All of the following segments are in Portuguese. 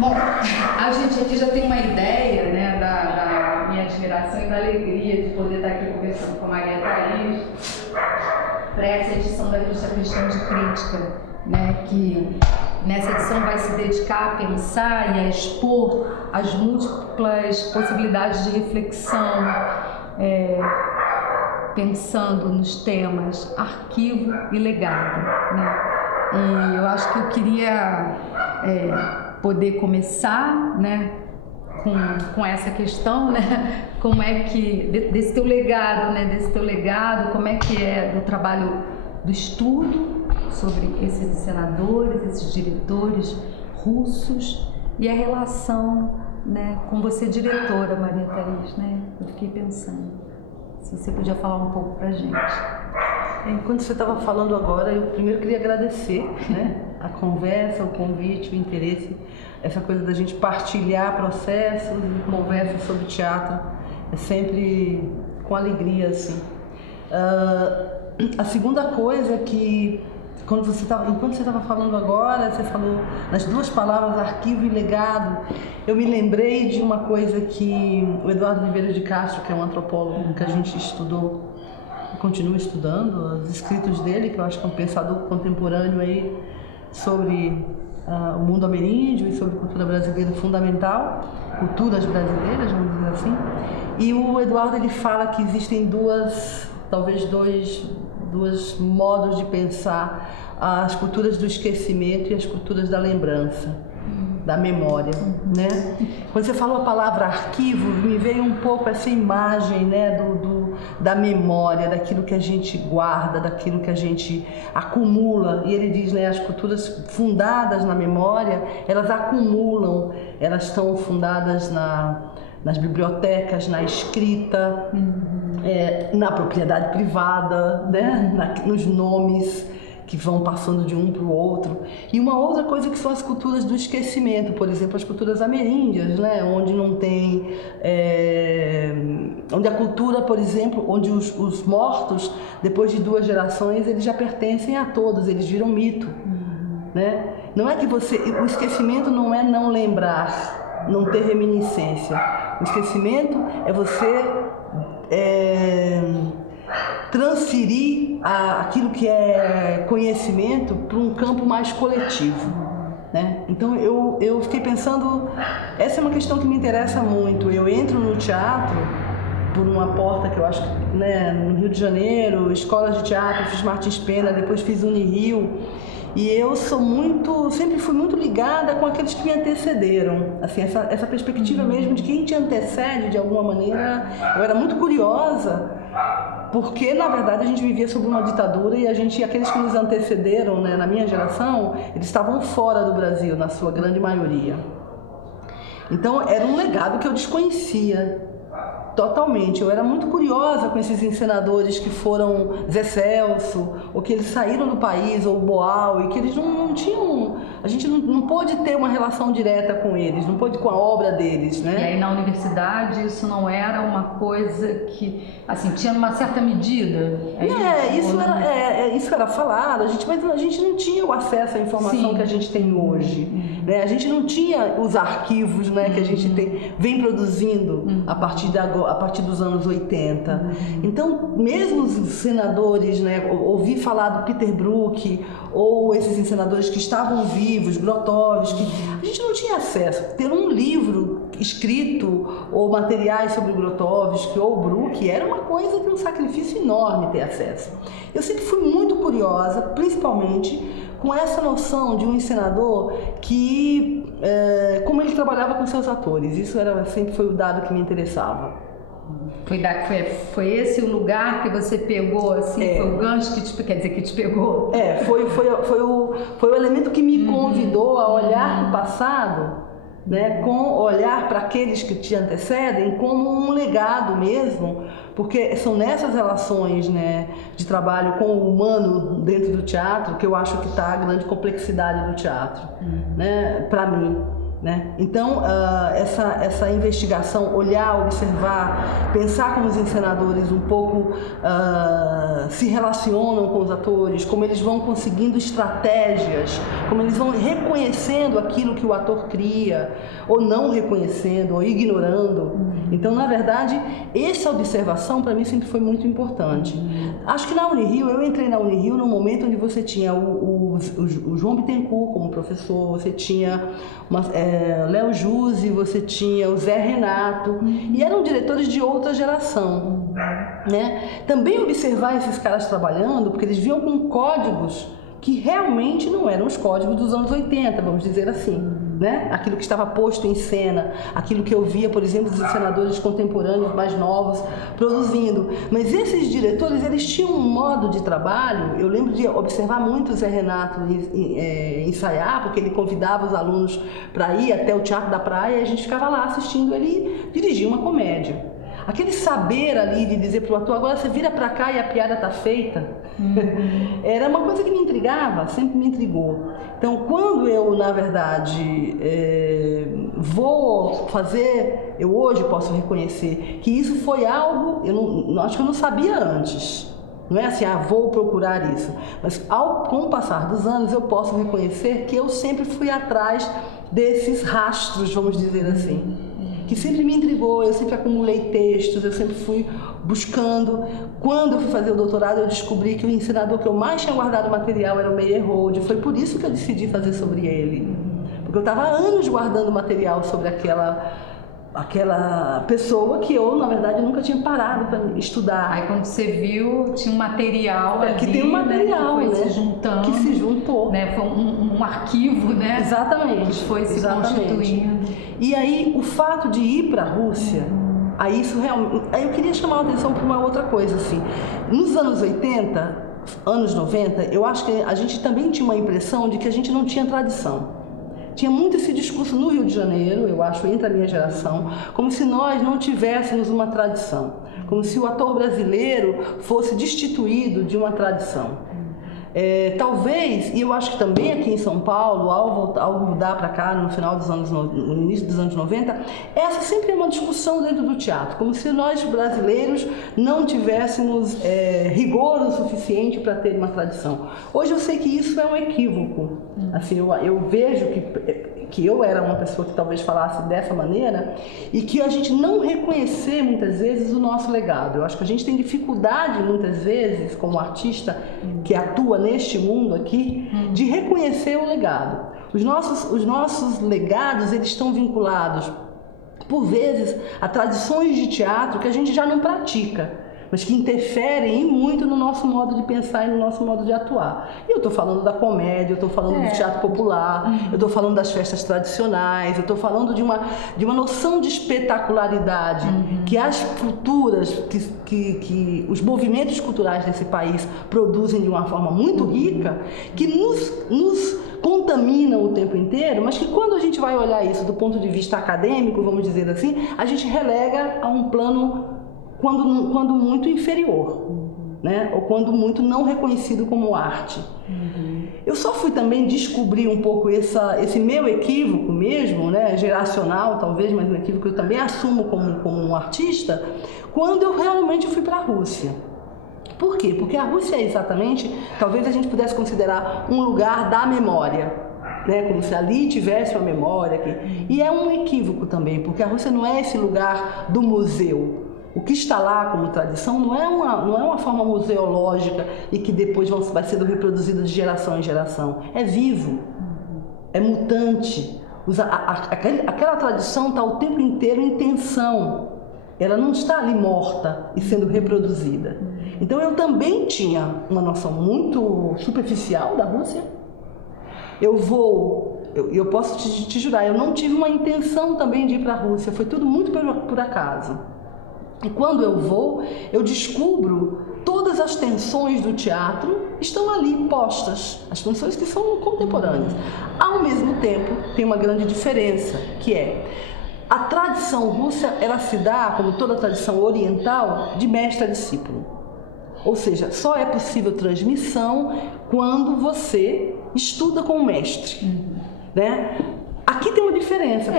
Bom, a gente aqui já tem uma ideia, né, da minha admiração e da alegria de poder estar aqui conversando com a Maria Thaís para essa edição da revista Questão de Crítica, né, que nessa edição vai se dedicar a pensar e a expor as múltiplas possibilidades de reflexão, pensando nos temas arquivo e legado, né? E eu acho que eu queria poder começar, né, com essa questão, né, como é que desse teu legado, né, como é que é do trabalho do estudo sobre esses encenadores, esses diretores russos e a relação, né, com você diretora, Maria Thaís, né? Eu fiquei pensando se você podia falar um pouco pra gente. Enquanto você estava falando agora, eu primeiro queria agradecer, né, a conversa, o convite, o interesse, essa coisa da gente partilhar processos e conversas sobre teatro, é sempre com alegria, assim. A segunda coisa que, enquanto você estava falando agora, você falou nas duas palavras arquivo e legado, eu me lembrei de uma coisa que o Eduardo Ribeiro de Castro, que é um antropólogo que a gente estudou, continua estudando os escritos dele, que eu acho que é um pensador contemporâneo aí sobre o mundo ameríndio e sobre cultura brasileira fundamental, culturas brasileiras, vamos dizer assim. E o Eduardo, ele fala que existem dois modos de pensar as culturas do esquecimento e as culturas da lembrança, da memória, né? Quando você falou a palavra arquivo, me veio um pouco essa imagem, né, da memória, daquilo que a gente guarda, daquilo que a gente acumula. E ele diz, né, as culturas fundadas na memória, elas acumulam, elas estão fundadas nas bibliotecas, na escrita, na propriedade privada, né, nos nomes que vão passando de um para o outro. E uma outra coisa que são as culturas do esquecimento, por exemplo, as culturas ameríndias, né? Onde não tem... onde a cultura, por exemplo, onde os mortos, depois de 2 gerações, eles já pertencem a todos, eles viram mito. Né? Não é que o esquecimento não é não lembrar, não ter reminiscência. O esquecimento é você... transferir aquilo que é conhecimento para um campo mais coletivo, né? Então eu fiquei pensando, essa é uma questão que me interessa muito. Eu entro no teatro por uma porta que eu acho que, né, no Rio de Janeiro, escolas de teatro, fiz Martins Pena, depois fiz Unirio, e eu sempre fui muito ligada com aqueles que me antecederam, assim, essa perspectiva mesmo de quem te antecede de alguma maneira. Eu era muito curiosa, porque na verdade a gente vivia sob uma ditadura e aqueles que nos antecederam, né, na minha geração, eles estavam fora do Brasil, na sua grande maioria. Então era um legado que eu desconhecia totalmente. Eu era muito curiosa com esses encenadores que foram Zé Celso, ou que eles saíram do país, ou Boal, e que eles não tinham... A gente não pôde ter uma relação direta com eles, não pôde com a obra deles, né? E aí na universidade isso não era uma coisa que, assim, tinha uma certa medida? Isso era falado, mas a gente não tinha o acesso à informação que a gente tem hoje. Né? A gente não tinha os arquivos, né, que a gente vem produzindo a partir dos anos 80. Então, mesmo os encenadores, né, ouvi falar do Peter Brook, ou esses encenadores que estavam vivos, Grotowski, a gente não tinha acesso. Ter um livro escrito, ou materiais sobre Grotowski ou Brook, era uma coisa de um sacrifício enorme ter acesso. Eu sempre fui muito curiosa, principalmente com essa noção de um encenador que, como ele trabalhava com seus atores, isso sempre foi o dado que me interessava. Foi esse o lugar que você pegou, assim, foi o gancho que te pegou? Foi o elemento que me convidou a olhar para o passado, né, olhar para aqueles que te antecedem como um legado mesmo, porque são nessas relações, né, de trabalho com o humano dentro do teatro que eu acho que está a grande complexidade do teatro, né, para mim. né? Então, essa investigação, olhar, observar, pensar como os encenadores um pouco se relacionam com os atores, como eles vão conseguindo estratégias, como eles vão reconhecendo aquilo que o ator cria, ou não reconhecendo, ou ignorando. Então, na verdade, essa observação para mim sempre foi muito importante. Acho que na Unirio, eu entrei na Unirio no momento onde você tinha o João Bittencourt como professor, você tinha Léo Juse, você tinha o Zé Renato, e eram diretores de outra geração, né? Também observar esses caras trabalhando, porque eles vinham com códigos que realmente não eram os códigos dos anos 80, vamos dizer assim, né? Aquilo que estava posto em cena, aquilo que eu via, por exemplo, os encenadores contemporâneos mais novos produzindo. Mas esses diretores, eles tinham um modo de trabalho. Eu lembro de observar muito o Zé Renato ensaiar, porque ele convidava os alunos para ir até o Teatro da Praia e a gente ficava lá assistindo ele dirigir uma comédia. Aquele saber ali de dizer para o ator, agora você vira para cá e a piada está feita, era uma coisa que me intrigava, sempre me intrigou. Então, quando eu, na verdade, vou fazer, eu hoje posso reconhecer que isso foi algo, acho que eu não sabia antes. Não é assim, vou procurar isso. Mas com o passar dos anos, eu posso reconhecer que eu sempre fui atrás desses rastros, vamos dizer assim, que sempre me intrigou. Eu sempre acumulei textos, eu sempre fui buscando. Quando eu fui fazer o doutorado, eu descobri que o encenador que eu mais tinha guardado material era o Meyerhold. Foi por isso que eu decidi fazer sobre ele. Porque eu estava há anos guardando material sobre aquela pessoa que eu, na verdade, nunca tinha parado para estudar. Aí quando você viu, tinha um material ali, que tem um material, né, que foi se juntando, que se juntou, né, foi um arquivo, né? Exatamente. Que foi se constituindo. E aí o fato de ir para a Rússia, aí eu queria chamar a atenção para uma outra coisa assim. Nos anos 80, anos 90, eu acho que a gente também tinha uma impressão de que a gente não tinha tradição. Tinha muito esse discurso no Rio de Janeiro, eu acho, entre a minha geração, como se nós não tivéssemos uma tradição, como se o ator brasileiro fosse destituído de uma tradição. Talvez, e eu acho que também aqui em São Paulo, ao mudar para cá no início dos anos 90, essa sempre é uma discussão dentro do teatro, como se nós brasileiros não tivéssemos rigor o suficiente para ter uma tradição. Hoje eu sei que isso é um equívoco. Assim, eu vejo que eu era uma pessoa que talvez falasse dessa maneira e que a gente não reconhecer muitas vezes o nosso legado. Eu acho que a gente tem dificuldade muitas vezes, como artista que atua neste mundo aqui, de reconhecer o legado. Os nossos legados, eles estão vinculados, por vezes, a tradições de teatro que a gente já não pratica, mas que interferem muito no nosso modo de pensar e no nosso modo de atuar. E eu estou falando da comédia, eu estou falando do teatro popular, eu estou falando das festas tradicionais, eu estou falando de uma noção de espetacularidade que as culturas, que os movimentos culturais desse país produzem de uma forma muito rica, que nos contaminam o tempo inteiro, mas que quando a gente vai olhar isso do ponto de vista acadêmico, vamos dizer assim, a gente relega a um plano quando muito inferior, né? Ou quando muito não reconhecido como arte. Eu só fui também descobrir um pouco esse meu equívoco mesmo, né? Geracional talvez, mas um equívoco que eu também assumo como um artista, quando eu realmente fui para a Rússia. Por quê? Porque a Rússia é exatamente, talvez a gente pudesse considerar um lugar da memória, né? Como se ali tivesse uma memória. E é um equívoco também, porque a Rússia não é esse lugar do museu. O que está lá como tradição não é uma forma museológica e que depois vai sendo reproduzido de geração em geração. É vivo, é mutante. Aquela tradição está o tempo inteiro em tensão. Ela não está ali morta e sendo reproduzida. Então eu também tinha uma noção muito superficial da Rússia. Eu posso te jurar, eu não tive uma intenção também de ir para a Rússia. Foi tudo muito por acaso. E quando eu vou, eu descubro todas as tensões do teatro estão ali postas, as tensões que são contemporâneas. Ao mesmo tempo, tem uma grande diferença, que é a tradição russa, ela se dá, como toda tradição oriental, de mestre a discípulo. Ou seja, só é possível transmissão quando você estuda com o mestre, né? Aqui tem uma diferença. diferença.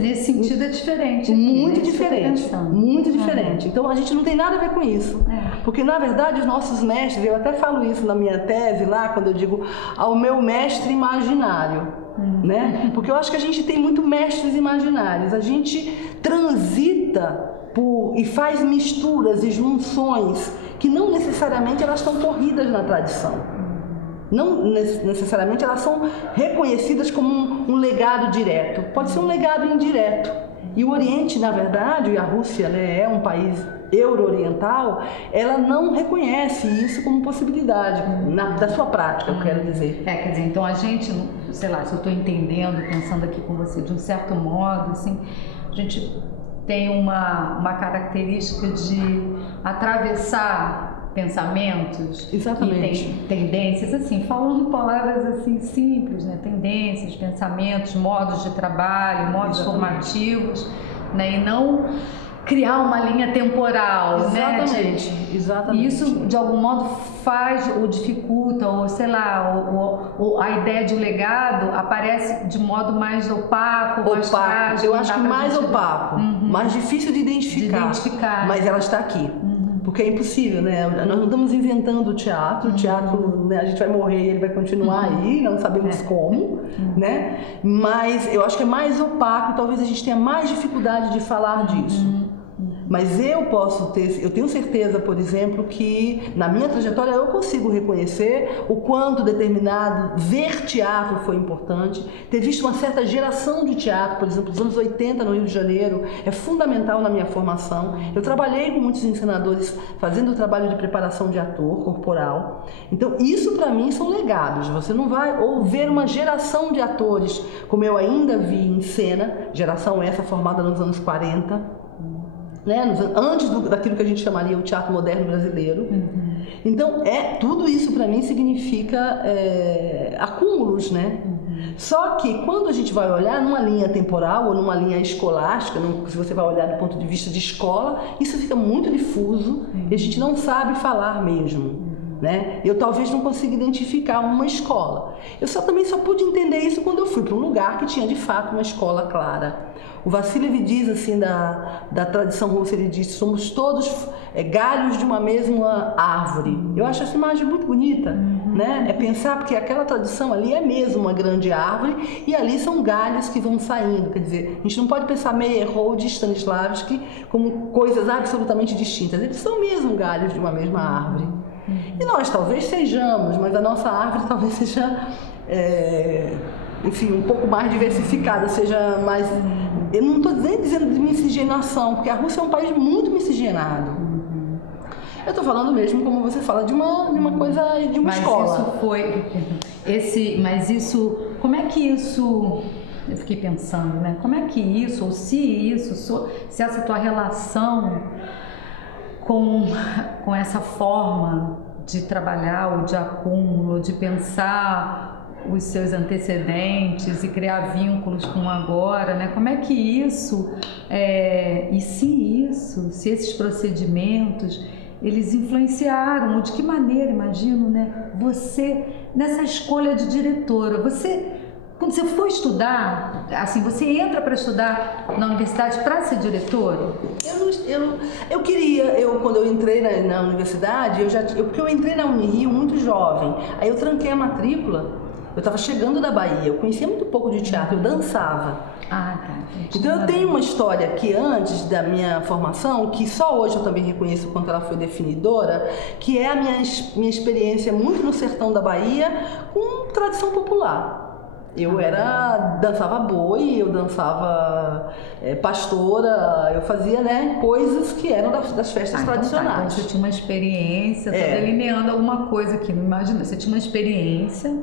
Nesse sentido é diferente. Muito diferente, muito diferente. Então a gente não tem nada a ver com isso. Porque na verdade os nossos mestres, eu até falo isso na minha tese lá, quando eu digo ao meu mestre imaginário, né? Porque eu acho que a gente tem muito mestres imaginários. A gente transita e faz misturas e junções que não necessariamente elas estão corridas na tradição. Não necessariamente elas são reconhecidas como um legado direto. Pode ser um legado indireto. E o Oriente, na verdade, e a Rússia, né, é um país euro-oriental, ela não reconhece isso como possibilidade da sua prática, eu quero dizer. Quer dizer, então a gente, sei lá, se eu estou entendendo, pensando aqui com você, de um certo modo, assim, a gente tem uma característica de atravessar pensamentos. Exatamente. E tem tendências, assim, falando palavras assim simples, né? Tendências, pensamentos, modos de trabalho, modos formativos, né? E não criar uma linha temporal, exatamente, né? Exatamente. E isso, de algum modo, faz ou dificulta, ou sei lá, ou a ideia de um legado aparece de modo mais opaco, mais frágil. Eu acho que mais opaco, mais difícil de identificar, mas ela está aqui. Porque é impossível, né? Nós não estamos inventando o teatro, né? A gente vai morrer e ele vai continuar aí, não sabemos como, né? Mas eu acho que é mais opaco, talvez a gente tenha mais dificuldade de falar disso. Mas eu tenho certeza, por exemplo, que na minha trajetória eu consigo reconhecer o quanto determinado ver teatro foi importante, ter visto uma certa geração de teatro, por exemplo, nos anos 80 no Rio de Janeiro, é fundamental na minha formação. Eu trabalhei com muitos encenadores fazendo o trabalho de preparação de ator corporal. Então, isso para mim são legados. Você não vai ou ver uma geração de atores, como eu ainda vi em cena, geração essa formada nos anos 40, né, antes daquilo que a gente chamaria o teatro moderno brasileiro. Então, tudo isso para mim significa acúmulos, né? Só que quando a gente vai olhar numa linha temporal ou numa linha escolástica, se você vai olhar do ponto de vista de escola, isso fica muito difuso e a gente não sabe falar mesmo. Né? Eu talvez não consiga identificar uma escola. Eu também só pude entender isso quando eu fui para um lugar que tinha de fato uma escola clara. O Vassiliev diz assim da tradição russa, ele diz: somos todos galhos de uma mesma árvore. Eu acho essa imagem muito bonita, né? É pensar porque aquela tradição ali é mesmo uma grande árvore e ali são galhos que vão saindo. Quer dizer, a gente não pode pensar Meyerhold e Stanislavski como coisas absolutamente distintas. Eles são mesmo galhos de uma mesma árvore. E nós talvez sejamos, mas a nossa árvore talvez seja, enfim, um pouco mais diversificada, seja mais... Eu não estou dizendo de miscigenação, porque a Rússia é um país muito miscigenado. Eu estou falando mesmo, como você fala, de uma coisa, de uma escola. Mas isso, como é que isso... Eu fiquei pensando, né? Como é que isso, ou se essa tua relação com essa forma de trabalhar, ou de acúmulo, ou de pensar os seus antecedentes e criar vínculos com o agora, né? Como é que isso, se esses procedimentos, eles influenciaram, ou de que maneira, imagino, né? Você, nessa escolha de diretora, quando você for estudar, assim, você entra para estudar na universidade para ser diretora? Quando eu entrei na universidade, porque eu entrei na Unirio muito jovem, aí eu tranquei a matrícula, eu estava chegando da Bahia, eu conhecia muito pouco de teatro, eu dançava. Tá. Então eu tenho uma história que antes da minha formação, que só hoje eu também reconheço o quanto ela foi definidora, que é a minha experiência muito no sertão da Bahia com tradição popular. Eu dançava boi, eu dançava pastora, eu fazia, né, coisas que eram das festas tradicionais. Então você tinha uma experiência, delineando alguma coisa aqui, não imagina, você tinha uma experiência,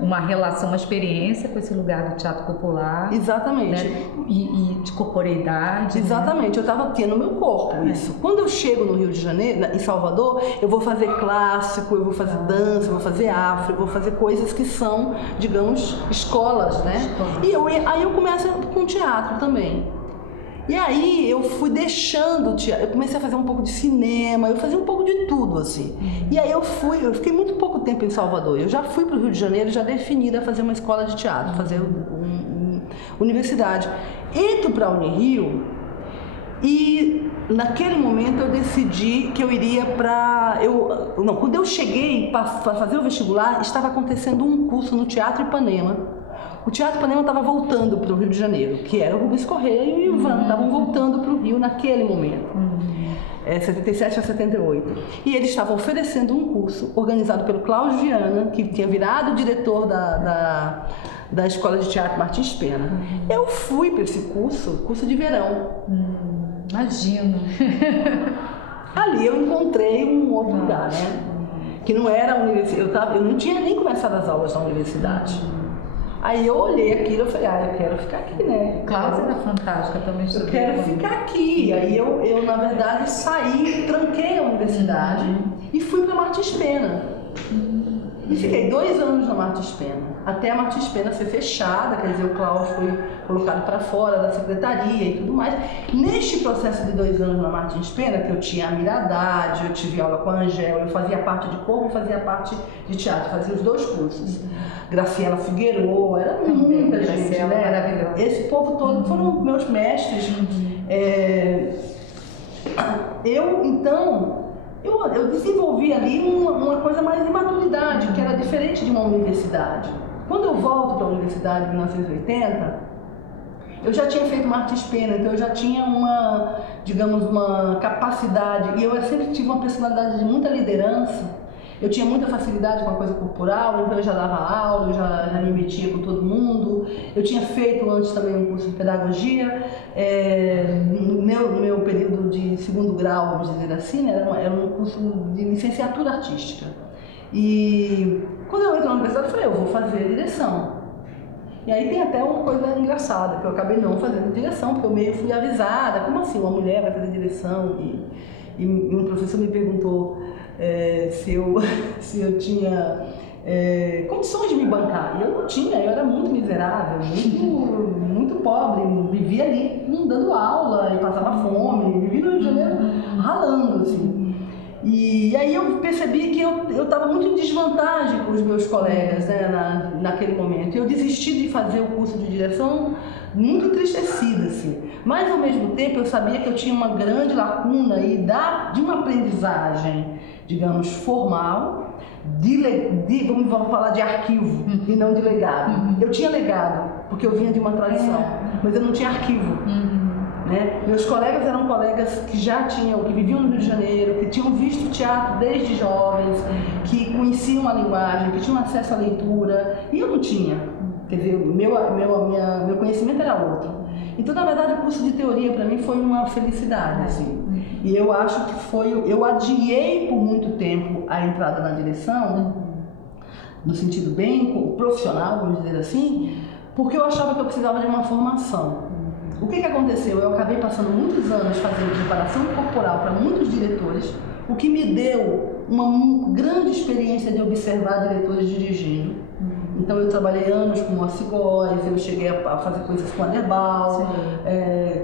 uma relação, uma experiência com esse lugar do teatro popular. Exatamente. Né? E de corporeidade. Exatamente, né? Eu estava tendo no meu corpo isso. Quando eu chego no Rio de Janeiro, em Salvador, eu vou fazer clássico, eu vou fazer dança, eu vou fazer afro, eu vou fazer coisas que são, digamos, escolas, né? E aí eu começo com teatro também. E aí eu fui deixando, eu comecei a fazer um pouco de cinema, eu fazia um pouco de tudo, assim. E aí eu fiquei muito pouco tempo em Salvador. Eu já fui para o Rio de Janeiro já definida a fazer uma escola de teatro, fazer universidade. Entro para a Unirio e naquele momento eu decidi que eu iria para... Quando eu cheguei para fazer o vestibular, estava acontecendo um curso no Teatro Ipanema. O Teatro Ipanema estava voltando para o Rio de Janeiro, que era o Rubens Correia e o Ivan estavam voltando para o Rio naquele momento. 77 a 78. E eles estavam oferecendo um curso organizado pelo Cláudio Viana, que tinha virado diretor da Escola de Teatro Martins Pena. Eu fui para esse curso de verão. Imagino. Ali eu encontrei um outro lugar, né? Que não era a universidade. Eu não tinha nem começado as aulas na universidade. Aí eu olhei aquilo e falei, eu quero ficar aqui, né? Cláudia era fantástica também. Eu quero ficar aqui. Aí eu na verdade, saí, tranquei a universidade e fui para Martins Pena. E fiquei 2 anos na Martins Pena, até a Martins Pena ser fechada, quer dizer, o Cláudio foi colocado para fora da secretaria e tudo mais. Neste processo de 2 anos na Martins Pena, que eu tinha a Miradade, eu tive aula com a Angel, eu fazia parte de corpo e fazia parte de teatro, fazia os 2 cursos. Graciela Figueiredo, era muita gente, né? Esse povo todo foram meus mestres. Eu desenvolvi ali uma coisa mais de maturidade, que era diferente de uma universidade. Quando eu volto para a universidade em 1980, eu já tinha feito Martins Pena, então eu já tinha uma capacidade, e eu sempre tive uma personalidade de muita liderança. Eu tinha muita facilidade com a coisa corporal, então eu já dava aula, eu já me metia com todo mundo. Eu tinha feito antes também um curso de pedagogia. No meu período de 2º grau, vamos dizer assim, né, era um curso de licenciatura artística. E quando eu entro na universidade, eu falei, eu vou fazer direção. E aí tem até uma coisa engraçada, que eu acabei não fazendo direção, porque eu meio fui avisada, como assim, uma mulher vai fazer direção? E um professor me perguntou se eu tinha condições de me bancar. E eu não tinha, eu era muito miserável, muito pobre, vivia ali não dando aula e passava fome, vivia no Rio de Janeiro ralando, assim. E aí eu percebi que eu estava muito em desvantagem com os meus colegas, né, naquele momento. Eu desisti de fazer o curso de direção muito entristecida, assim. Mas, ao mesmo tempo, eu sabia que eu tinha uma grande lacuna aí de uma aprendizagem, digamos, formal, vamos falar de arquivo e não de legado. Eu tinha legado, porque eu vinha de uma tradição, mas eu não tinha arquivo. Né? Meus colegas eram colegas que que viviam no Rio de Janeiro, que tinham visto teatro desde jovens, que conheciam a linguagem, que tinham acesso à leitura, e eu não tinha. Quer dizer, meu conhecimento era outro. Então, na verdade, o curso de teoria para mim foi uma felicidade, assim. E eu acho que eu adiei por muito tempo a entrada na direção, no sentido bem profissional, vamos dizer assim, porque eu achava que eu precisava de uma formação. O que aconteceu? Eu acabei passando muitos anos fazendo preparação corporal para muitos diretores, o que me deu uma grande experiência de observar diretores dirigindo. Então eu trabalhei anos com Moacir Góes, eu cheguei a fazer coisas com a Debal,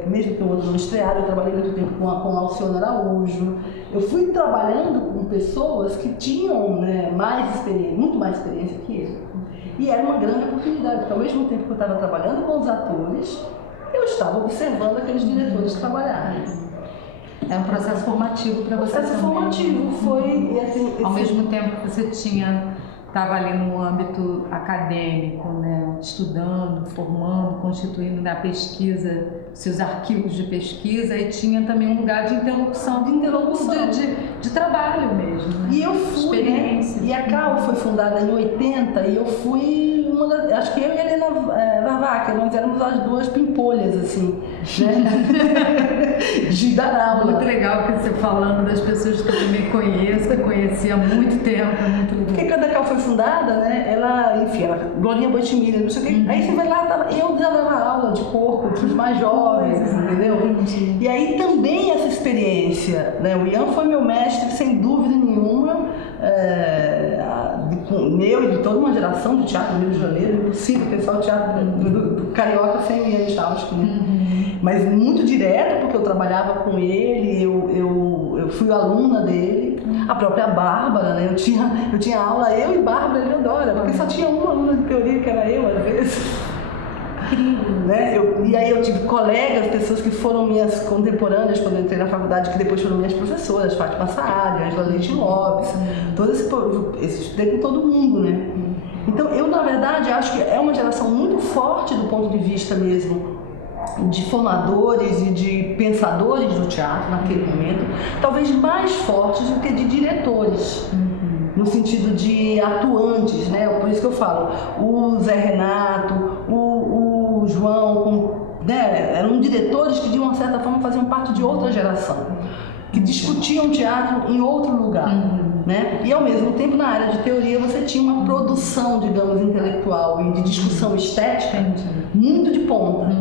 mesmo que o outro não estreara, eu trabalhei muito tempo com a Alcione Araújo. Eu fui trabalhando com pessoas que tinham, né, muito mais experiência que eu. E era uma grande oportunidade, porque ao mesmo tempo que eu estava trabalhando com os atores, eu estava observando aqueles diretores trabalharem. É um processo formativo para você. Processo formativo foi assim, ao mesmo tempo que você estava ali no âmbito acadêmico, né, estudando, formando, constituindo na pesquisa, seus arquivos de pesquisa, e tinha também um lugar de interlocução, de trabalho mesmo, né? E eu fui, experiência. Né? E a CAU foi fundada em 80 e eu fui acho que eu e a Helena Varvaca, nós éramos as 2 pimpolhas, assim, né? De dar aula. Muito legal que você falando das pessoas que eu também conheço, que eu conheci há muito tempo, muito legal. Porque quando a CAU foi fundada, né, ela, Glorinha Boitimilha, não sei o quê, aí você vai lá, eu já dava aula de corpo para os mais jovens, entendeu? E aí também essa experiência, né, o Ian foi meu mestre, sem dúvida nenhuma, meu e de toda uma geração de teatro no Rio de Janeiro, impossível pensar o teatro do carioca sem o Ian Stausky, né? Mas muito direto, porque eu trabalhava com ele, eu fui aluna dele, a própria Bárbara, né? Eu tinha aula, eu e Bárbara Leandora, porque só tinha uma aluna de teoria que era eu, às vezes. incrível. Né? E aí eu tive colegas, pessoas que foram minhas contemporâneas quando eu entrei na faculdade, que depois foram minhas professoras, Fátima Saad, Angela Leite Lopes, todo esse estudei com todo mundo, né? Então eu, na verdade, acho que é uma geração muito forte do ponto de vista mesmo de formadores e de pensadores do teatro naquele momento, talvez mais fortes do que de diretores. No sentido de atuantes, né? Por isso que eu falo, o Zé Renato, o João, né? Eram diretores que de uma certa forma faziam parte de outra geração, que discutiam teatro em outro lugar, né? E ao mesmo tempo na área de teoria você tinha uma produção, digamos, intelectual e de discussão estética muito de ponta,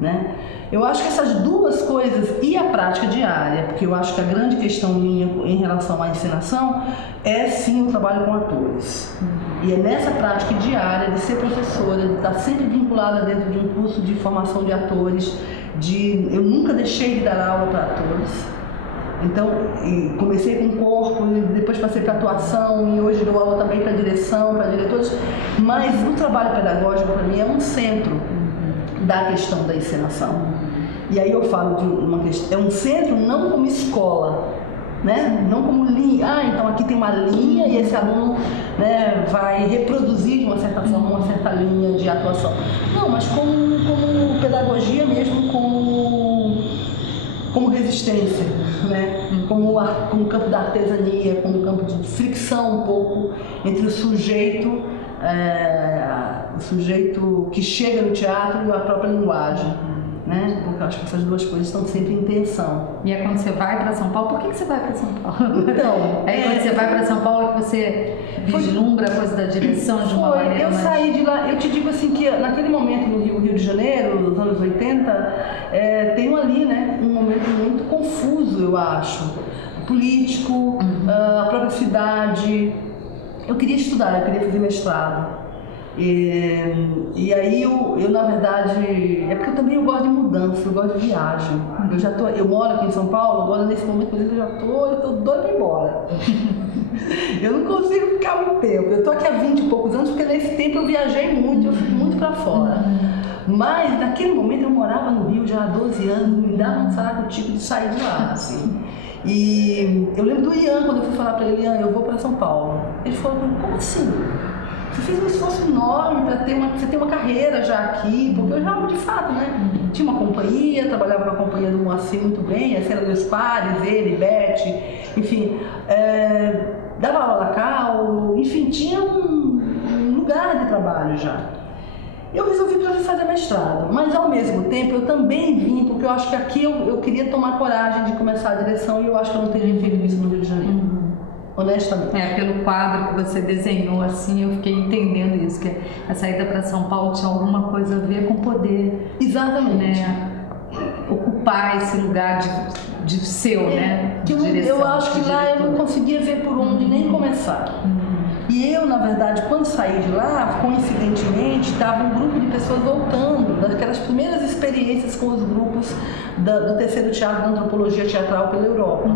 né? Eu acho que essas duas coisas e a prática diária, porque eu acho que a grande questão minha em relação à encenação é sim o trabalho com atores. E é nessa prática diária de ser professora, de estar sempre vinculada dentro de um curso de formação de atores, eu nunca deixei de dar aula para atores. Então, comecei com corpo, depois passei para atuação e hoje dou aula também para direção, para diretores. Mas o trabalho pedagógico para mim é um centro da questão da encenação. E aí eu falo de uma questão, é um centro não como escola, né? Não como linha, então aqui tem uma linha e esse aluno, né, vai reproduzir de uma certa forma uma certa linha de atuação. Não, mas como pedagogia mesmo, como resistência, né? Como campo da artesania, como campo de fricção um pouco entre o sujeito que chega no teatro e a própria linguagem, né? Porque eu acho que essas duas coisas estão sempre em tensão. E é quando você vai para São Paulo, por que você vai para São Paulo? Então, quando você vai para São Paulo que você vislumbra a coisa da direção de uma maneira. Eu saí de lá, eu te digo assim que naquele momento no Rio de Janeiro, nos anos 80, tem ali, né, um momento muito confuso, eu acho, político, a própria cidade. Eu queria estudar, eu queria fazer mestrado. E aí eu na verdade, é porque eu gosto de mudança, eu gosto de viagem. Eu moro aqui em São Paulo, agora nesse momento eu tô doida pra ir embora. Eu não consigo ficar muito tempo. Eu tô aqui há 20 e poucos anos, porque nesse tempo eu viajei muito, eu fui muito pra fora. Mas naquele momento eu morava no Rio já há 12 anos, me dava um saco tipo de sair de lá, assim. E eu lembro do Ian, quando eu fui falar pra ele, Ian, eu vou pra São Paulo. Ele falou pra mim, como assim? Você fez um esforço enorme para você ter uma carreira já aqui, porque eu já, de fato, né? Tinha uma companhia, trabalhava na companhia do Moacir muito bem, essa era meus pares, ele, Beth, enfim, dava aula na Cal, enfim, tinha um lugar de trabalho já. Eu resolvi fazer mestrado, mas ao mesmo tempo eu também vim, porque eu acho que aqui eu queria tomar coragem de começar a direção e eu acho que eu não teria feito isso no Rio de Janeiro. Honestamente. Pelo quadro que você desenhou, assim, eu fiquei entendendo isso, que a saída para São Paulo tinha alguma coisa a ver com poder. Exatamente. Né? Ocupar esse lugar de seu, né? De direção, eu acho que lá eu não conseguia ver por onde nem começar. E eu, na verdade, quando saí de lá, coincidentemente, estava um grupo de pessoas voltando daquelas primeiras experiências com os grupos do terceiro teatro da antropologia teatral pela Europa.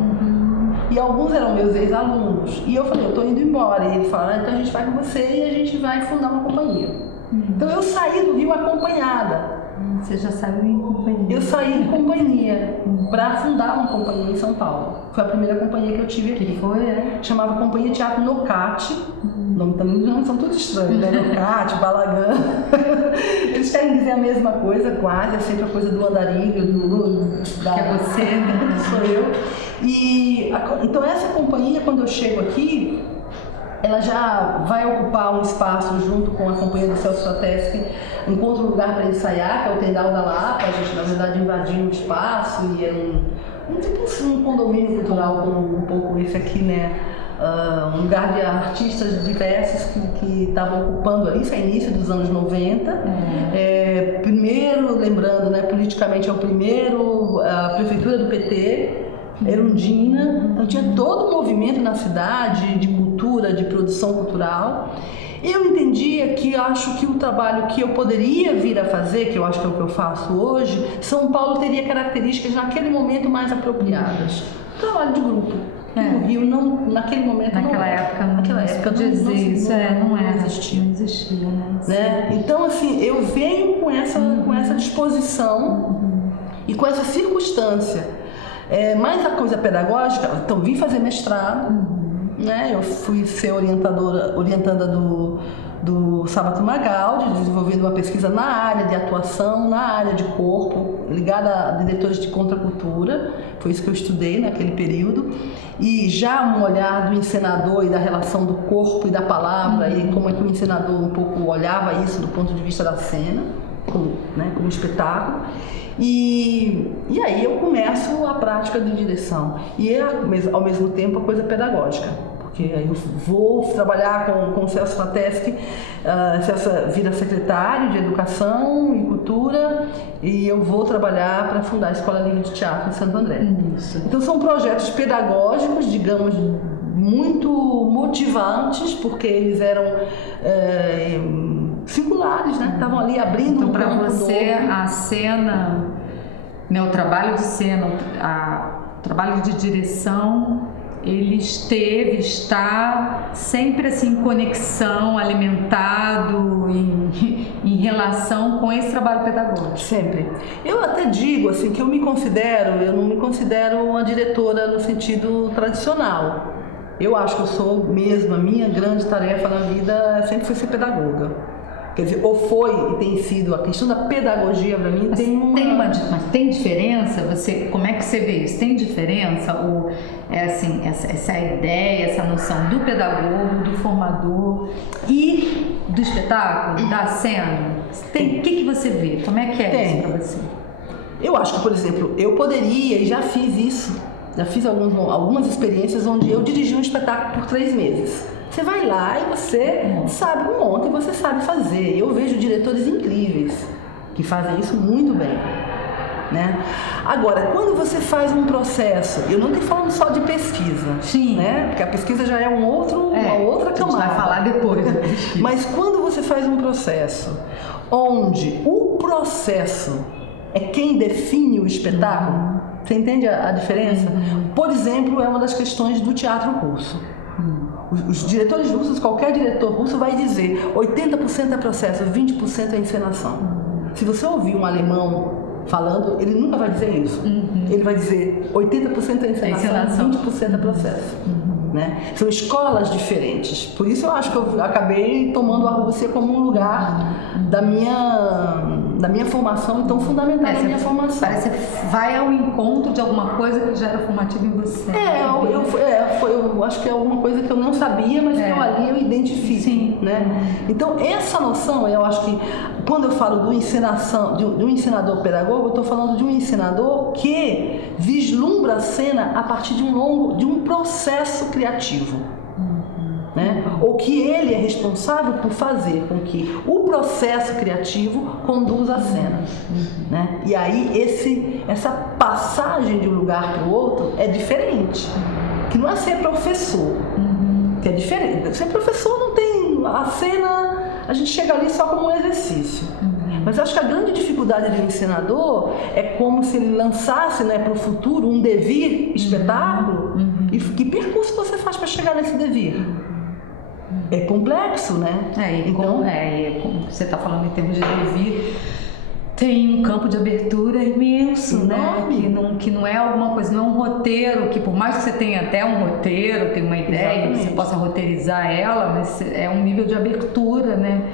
E alguns eram meus ex-alunos. E eu falei, eu tô indo embora. E ele falou, então a gente vai com você e a gente vai fundar uma companhia. Então eu saí do Rio acompanhada. Você já saiu em companhia? Eu saí em companhia para fundar uma companhia em São Paulo. Foi a primeira companhia que eu tive aqui. Que foi? Chamava Companhia Teatro Nocate. Nome também não são todos estranhos, né? Nocate, Balagã. Eles querem dizer a mesma coisa, quase. É sempre a coisa do andarilho, que é você, né? Sou eu. Então essa companhia, quando eu chego aqui, ela já vai ocupar um espaço junto com a companhia do Celso Soteschi, encontra um lugar para ensaiar, que é o Tendal da Lapa. A gente, na verdade, invadiu um espaço e era um condomínio cultural, como um pouco esse aqui, né? Um lugar de artistas diversos que estavam ocupando ali, isso é início dos anos 90. Primeiro, lembrando, né, politicamente é o primeiro, a prefeitura do PT, Erundina, então tinha todo um movimento na cidade de cultura, de produção cultural. Eu entendia que acho que o trabalho que eu poderia vir a fazer, que eu acho que é o que eu faço hoje, São Paulo teria características naquele momento mais apropriadas. Trabalho de grupo. que no Rio, não, naquele momento, naquela época não existia, né? Então, assim, eu venho com essa disposição e com essa circunstância. Mais a coisa pedagógica, então vim fazer mestrado, né? Eu fui ser orientanda do Sábato Magaldi, desenvolvendo uma pesquisa na área de atuação, na área de corpo, ligada a diretores de contracultura. Foi isso que eu estudei naquele período. E já um olhar do encenador e da relação do corpo e da palavra, e como é que o encenador um pouco olhava isso do ponto de vista da cena, como espetáculo. E aí eu começo a prática de direção. E ao mesmo tempo a coisa pedagógica. Porque aí eu vou trabalhar com o Celso Fateschi, Celso vira secretário de Educação e Cultura, e eu vou trabalhar para fundar a Escola Livre de Teatro em Santo André. Isso. Então são projetos pedagógicos, digamos, muito motivantes, porque eles eram singulares, né? Estavam ali abrindo então, para você, a cena, né, o trabalho de cena, o trabalho de direção, ele está sempre assim em conexão, alimentado em relação com esse trabalho pedagógico. Sempre. Eu até digo assim que eu não me considero uma diretora no sentido tradicional. Eu acho que eu sou mesmo, a minha grande tarefa na vida sempre foi ser pedagoga. Quer dizer, ou foi e tem sido a questão da pedagogia para mim. Mas tem diferença? Como é que você vê isso? Tem diferença? Ou assim, essa ideia, essa noção do pedagogo, do formador e do espetáculo, da cena? O que você vê? Como é que é isso para você? Eu acho que, por exemplo, eu poderia, e já fiz isso, já fiz algumas experiências onde eu dirigi um espetáculo por 3 meses. Você vai lá e você sabe um monte e você sabe fazer. Eu vejo diretores incríveis que fazem isso muito bem, né? Agora, quando você faz um processo, eu não estou falando só de pesquisa, sim, né? Porque a pesquisa já é uma outra camada. A gente vai falar depois da pesquisa. Mas quando você faz um processo onde o processo é quem define o espetáculo, você entende a diferença? Por exemplo, é uma das questões do teatro russo. Os diretores russos, qualquer diretor russo vai dizer 80% é processo, 20% é encenação. Se você ouvir um alemão falando, ele nunca vai dizer isso. Ele vai dizer 80% é encenação, 20% é processo. Né? São escolas diferentes. Por isso eu acho que eu acabei tomando a Rússia como um lugar da minha formação, então fundamental da minha formação. Parece que vai ao encontro de alguma coisa que já era formativa em você. Eu acho que é alguma coisa que eu não sabia, mas que eu identifico. Sim. Né? Então essa noção, eu acho que quando eu falo de um ensinador pedagogo, eu estou falando de um ensinador que vislumbra a cena a partir de um processo criativo. Né? Ou que ele é responsável por fazer com que o processo criativo conduza a cena. Né? E aí essa passagem de um lugar para o outro é diferente. Que não é ser professor, que é diferente. Ser professor não tem... A cena, a gente chega ali só como um exercício. Mas acho que a grande dificuldade de um ensinador é como se ele lançasse, né, para o futuro um devir espetáculo. E que percurso você faz para chegar nesse devir? É complexo, né? Como você está falando em termos de devir, tem um campo de abertura imenso, né? Que não é alguma coisa, não é um roteiro, que por mais que você tenha até um roteiro, tenha uma ideia, que você possa roteirizar ela, mas é um nível de abertura, né?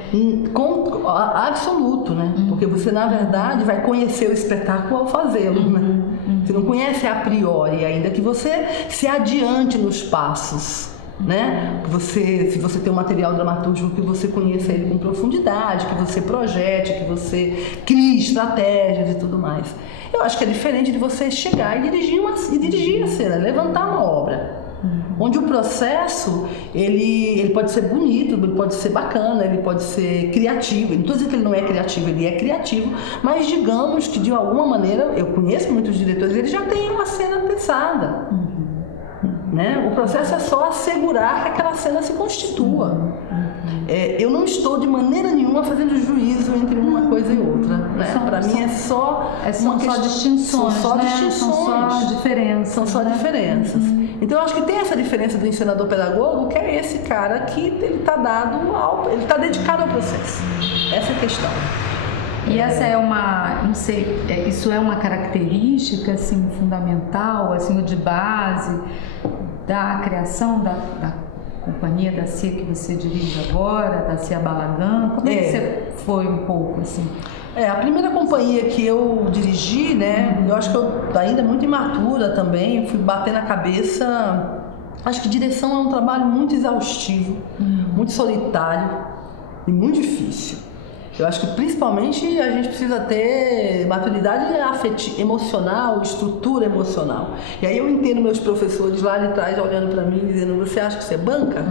Absoluto, né? Porque você, na verdade, vai conhecer o espetáculo ao fazê-lo, né? Você não conhece a priori, ainda que você se adiante nos passos. Né? Se você tem um material dramatúrgico, que você conheça ele com profundidade, que você projete, que você crie estratégias e tudo mais. Eu acho que é diferente de você chegar e dirigir a cena, levantar uma obra. Onde o processo, ele pode ser bonito, ele pode ser bacana, ele pode ser criativo. Eu não estou dizendo que ele não é criativo, ele é criativo, mas digamos que de alguma maneira, eu conheço muitos diretores, eles já têm uma cena pensada. Né? O processo é só assegurar que aquela cena se constitua. Eu não estou de maneira nenhuma fazendo juízo entre uma coisa e outra. Né? Para mim são só distinções. São só diferenças. Então eu acho que tem essa diferença do encenador pedagogo, que é esse cara que ele está dedicado ao processo. Essa é a questão. E essa é uma, não sei, isso é uma característica assim fundamental, assim, de base da criação da companhia da CIA que você dirige agora, da CIA Balagan? Como é que você foi um pouco assim? A primeira companhia que eu dirigi, né, eu acho que eu ainda muito imatura também, fui bater na cabeça. Acho que direção é um trabalho muito exaustivo, muito solitário e muito difícil. Eu acho que principalmente a gente precisa ter maturidade emocional, estrutura emocional. E aí eu entendo meus professores lá de trás olhando para mim dizendo: você acha que você banca?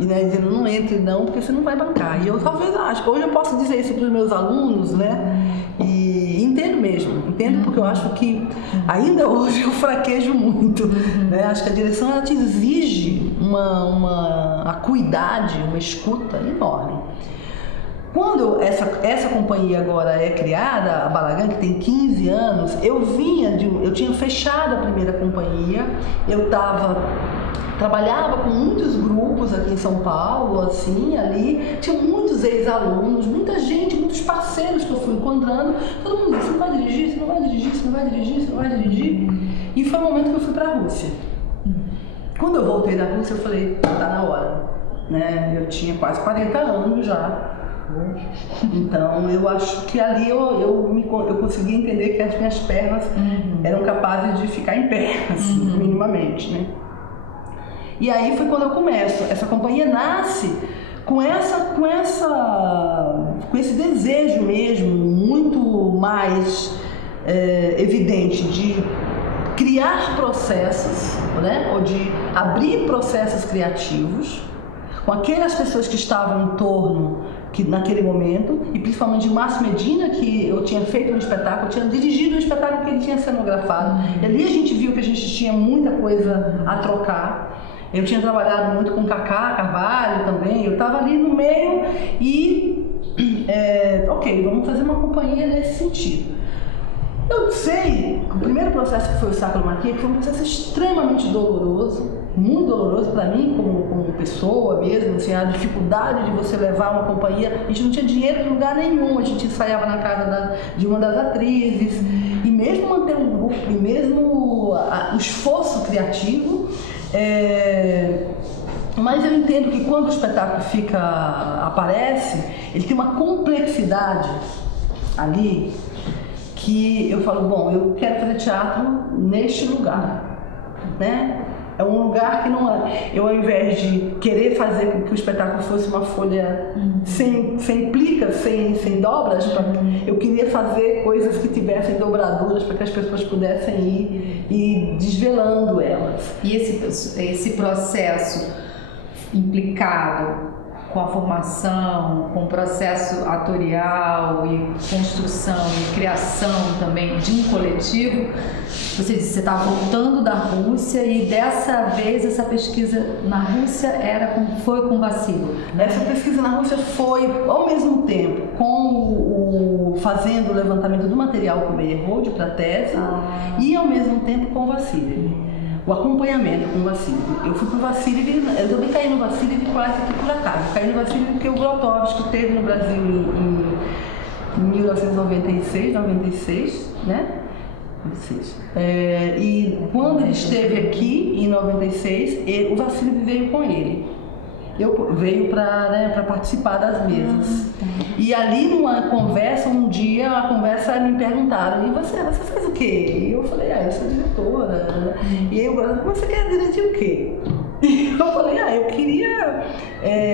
E né, dizendo: não entre não, porque você não vai bancar. E eu talvez acho. Hoje eu posso dizer isso para os meus alunos, né? E entendo mesmo, entendo, porque eu acho que ainda hoje eu fraquejo muito, né? Acho que a direção ela te exige uma acuidade, uma escuta enorme. Quando essa companhia agora é criada, a Balagan, que tem 15 anos, eu tinha fechado a primeira companhia, trabalhava com muitos grupos aqui em São Paulo, assim, ali, tinha muitos ex-alunos, muita gente, muitos parceiros que eu fui encontrando, todo mundo disse: você não vai dirigir, você não vai dirigir, você não vai dirigir, você não vai dirigir. E foi o momento que eu fui para a Rússia. Quando eu voltei da Rússia, eu falei: tá na hora, né? Eu tinha quase 40 anos já. Então eu acho que ali eu consegui entender que as minhas pernas eram capazes de ficar em pé, assim, minimamente, né? E aí foi quando eu começo. Essa companhia nasce com esse desejo mesmo, muito mais evidente de criar processos, né? Ou de abrir processos criativos com aquelas pessoas que estavam em torno naquele momento, e principalmente o Márcio Medina, que eu tinha feito um espetáculo, eu tinha dirigido um espetáculo que ele tinha cenografado. E ali a gente viu que a gente tinha muita coisa a trocar. Eu tinha trabalhado muito com Cacá Carvalho também, eu estava ali no meio e, ok, vamos fazer uma companhia nesse sentido. Eu sei, o primeiro processo que foi o Sacro Maquia, que foi um processo extremamente doloroso, muito doloroso para mim como pessoa mesmo, assim, a dificuldade de você levar uma companhia. A gente não tinha dinheiro em lugar nenhum, a gente ensaiava na casa de uma das atrizes, e mesmo manter um grupo, e mesmo o esforço criativo, mas eu entendo que quando o espetáculo aparece, ele tem uma complexidade ali, que eu falo: bom, eu quero fazer teatro neste lugar, né? É um lugar que não é... Eu, ao invés de querer fazer com que o espetáculo fosse uma folha sem plica, sem dobras, eu queria fazer coisas que tivessem dobraduras para que as pessoas pudessem ir desvelando elas. E esse processo implicado com a formação, com o processo atorial e construção e criação também de um coletivo, você disse que você estava voltando da Rússia e dessa vez essa pesquisa na Rússia foi com Vassily. Essa pesquisa na Rússia foi ao mesmo tempo com fazendo o levantamento do material com o Meyerhold para a tese e ao mesmo tempo com o Vassily. O acompanhamento com o Vassily. Eu fui para o Vassily, eu também caí no Vassily quase que por acaso. Caí no Vassily porque o Grotowski teve no Brasil em 1996, né? E quando ele esteve aqui em 96, o Vassily veio com ele. Veio para participar das mesas. E ali numa conversa, um dia, me perguntaram: e você faz o quê? E eu falei: eu sou diretora. E aí você quer dirigir o quê? E eu falei: eu queria...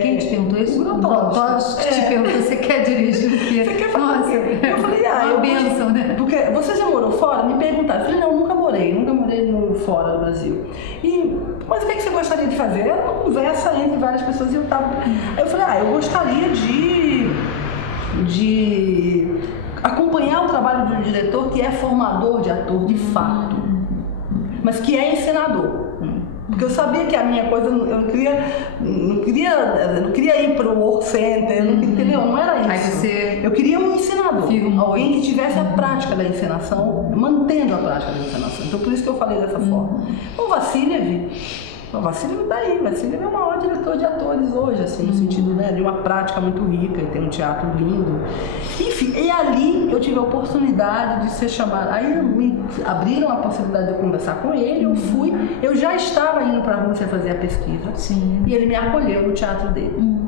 Quem te perguntou isso? O Grotowski. Te perguntou: você quer dirigir o quê? Você quer fazer o quê? Eu falei: benção, né? Porque você já morou fora? Me perguntaram. Eu falei: não, nunca morei fora do Brasil. Mas o que você gostaria de fazer? Era uma conversa entre várias pessoas e eu tava... Aí eu falei: eu gostaria de acompanhar o trabalho de um diretor que é formador de ator de fato, mas que é encenador. Porque eu sabia que a minha coisa, eu não queria ir para o work center, entendeu? Não era isso. Aí você... Eu queria um ensinador, alguém que tivesse a prática da encenação, mantendo a prática da encenação. Então por isso que eu falei dessa forma. O Vassiliev tá aí, Vassiliev é o maior diretor de atores hoje, assim, no sentido, né, de uma prática muito rica, e tem um teatro lindo. Enfim, e ali eu tive a oportunidade de ser chamada. Aí me abriram a possibilidade de eu conversar com ele, eu fui, eu já estava indo para a Rússia fazer a pesquisa. Sim. E ele me acolheu no teatro dele.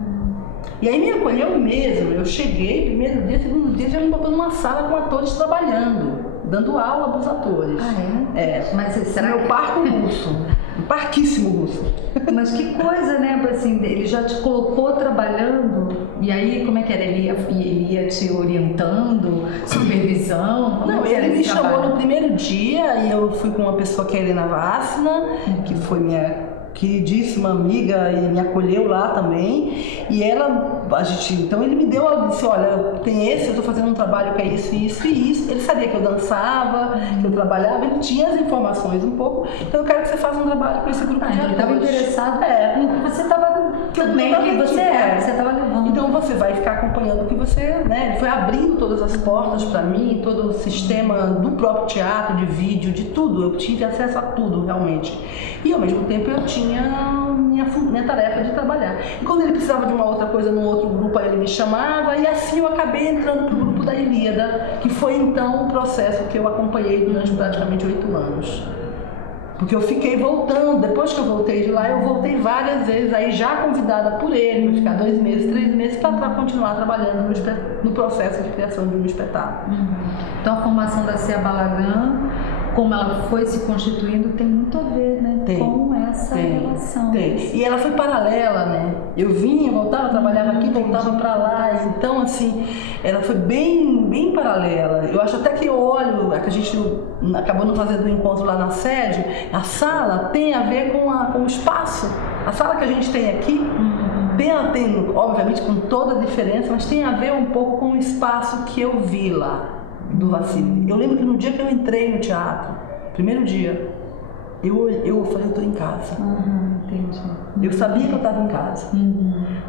E aí me acolheu mesmo, eu cheguei, primeiro dia, segundo dia, já me botou numa sala com atores trabalhando, dando aula para os atores. Ah, é? Mas será meu parco russo, um parquíssimo russo. Mas que coisa, né? Assim, ele já te colocou trabalhando, e aí como é que era? Ele ia te orientando, supervisão? Não, ele me chamou no primeiro dia e eu fui com uma pessoa que é a Helena Vassina, que foi minha queridíssima amiga e me acolheu lá também. E então ele me deu, disse, olha, tem esse, eu estou fazendo um trabalho que é isso, isso e isso. Ele sabia que eu dançava, que eu trabalhava, ele tinha as informações um pouco. Então eu quero que você faça um trabalho com esse grupo de atores. Ele estava interessado. Você estava também que você estava levando. Então você vai ficar acompanhando o que você, né? Ele foi abrindo todas as portas para mim, todo o sistema do próprio teatro, de vídeo, de tudo. Eu tive acesso a tudo, realmente. E ao mesmo tempo eu tinha minha tarefa de trabalhar. E quando ele precisava de uma outra coisa num outro grupo, aí ele me chamava, e assim eu acabei entrando pro grupo da Ilíada, que foi então o processo que eu acompanhei durante praticamente 8 anos. Porque eu fiquei voltando, depois que eu voltei de lá, eu voltei várias vezes, aí já convidada por ele, para ficar 2 meses, 3 meses, para continuar trabalhando no processo de criação de um espetáculo. Então a formação da Cia Balagan, como ela foi se constituindo, tem muito a ver, né? Com essa relação. E ela foi paralela, né? Eu vinha, voltava, trabalhava aqui, voltava para lá. Então, assim, ela foi bem paralela. Eu acho até que eu olho, que a gente acabou não fazendo um encontro lá na sede, a sala tem a ver com o espaço. A sala que a gente tem aqui tem, obviamente, com toda a diferença, mas tem a ver um pouco com o espaço que eu vi lá do Vassiliev. Eu lembro que no dia que eu entrei no teatro, primeiro dia, eu falei, eu estou em casa. Entendi. Eu sabia que eu estava em casa.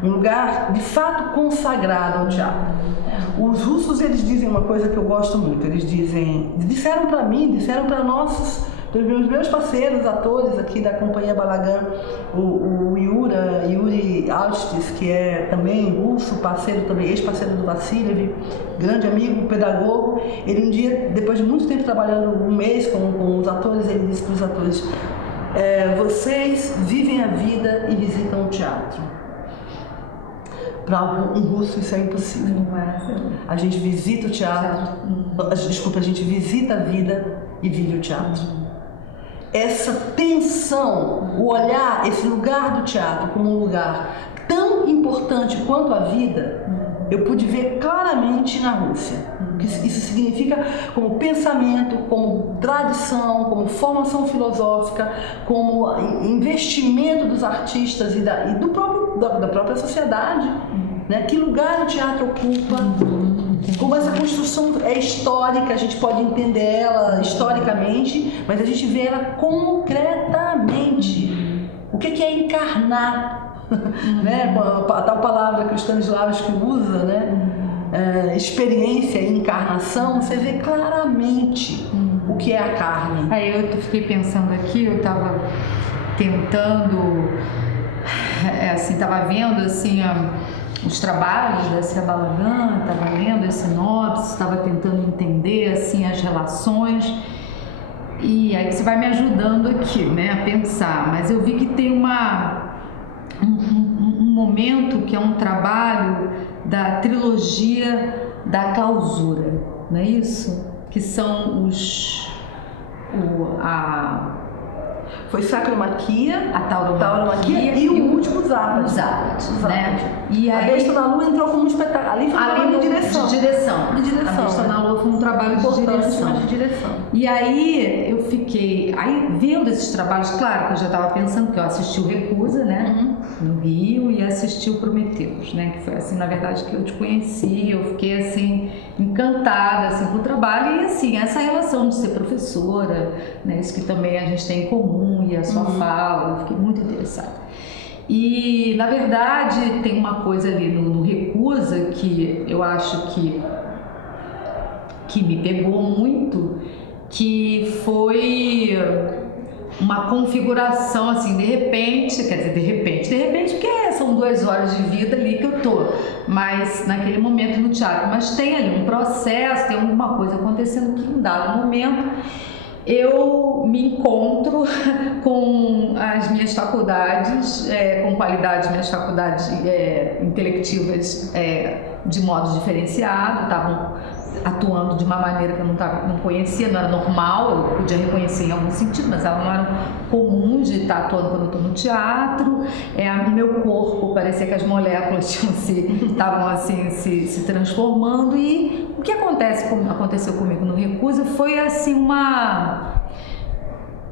Um lugar, de fato, consagrado ao teatro. Os russos, eles dizem uma coisa que eu gosto muito. Eles disseram para mim, disseram para os meus parceiros, atores aqui da Companhia Balagan, o Yuri Alstis, que é também russo, parceiro também, ex-parceiro do Vassiliev, grande amigo, pedagogo. Ele um dia, depois de muito tempo trabalhando, um mês com os atores, ele disse para os atores, vocês vivem a vida e visitam o teatro. Para um russo isso é impossível. A gente visita o teatro, a gente visita a vida e vive o teatro. Essa tensão, o olhar, esse lugar do teatro como um lugar tão importante quanto a vida, eu pude ver claramente na Rússia. Isso significa como pensamento, como tradição, como formação filosófica, como investimento dos artistas e da própria sociedade. Né? Que lugar o teatro ocupa, como essa construção é histórica, a gente pode entender ela historicamente, mas a gente vê ela concretamente. O que é encarnar? Né? A tal palavra que o Stanislavski usa, né? Experiência e encarnação, você vê claramente o que é a carne. Aí eu fiquei pensando aqui, eu estava tentando, estava vendo assim, os trabalhos da Cia Balagan, estava lendo a sinopse, estava tentando entender assim, as relações, e aí você vai me ajudando aqui, né, a pensar, mas eu vi que tem um momento que é um trabalho da trilogia da clausura, não é isso? Que são foi Sacromaquia, a Tauromaquia e o último Zapad, né? E aí, a Besta na Lua entrou como um espetáculo. Ali foi um trabalho de direção. A Besta na Lua foi um trabalho de direção. E aí eu fiquei vendo esses trabalhos, claro que eu já estava pensando, que eu assisti o Recusa, né? no Rio, e assisti o Prometheus, né? Que foi assim, na verdade, que eu te conheci, eu fiquei assim encantada assim com o trabalho, e assim, essa relação de ser professora, né? Isso que também a gente tem em comum, e a sua fala, eu fiquei muito interessada. E na verdade tem uma coisa ali no Recusa que eu acho que me pegou muito, que foi uma configuração assim, de repente, quer dizer, de repente, porque são 2 horas de vida ali que eu tô, mas naquele momento no teatro, mas tem ali um processo, tem alguma coisa acontecendo que em um dado momento eu me encontro com as minhas faculdades, com qualidade, minhas faculdades intelectivas de modo diferenciado, estavam atuando de uma maneira que eu não conhecia, não era normal, eu podia reconhecer em algum sentido, mas elas não eram comuns de estar atuando quando eu estou no teatro. O meu corpo, parecia que as moléculas estavam assim, se transformando, e o que aconteceu comigo no Recusa foi assim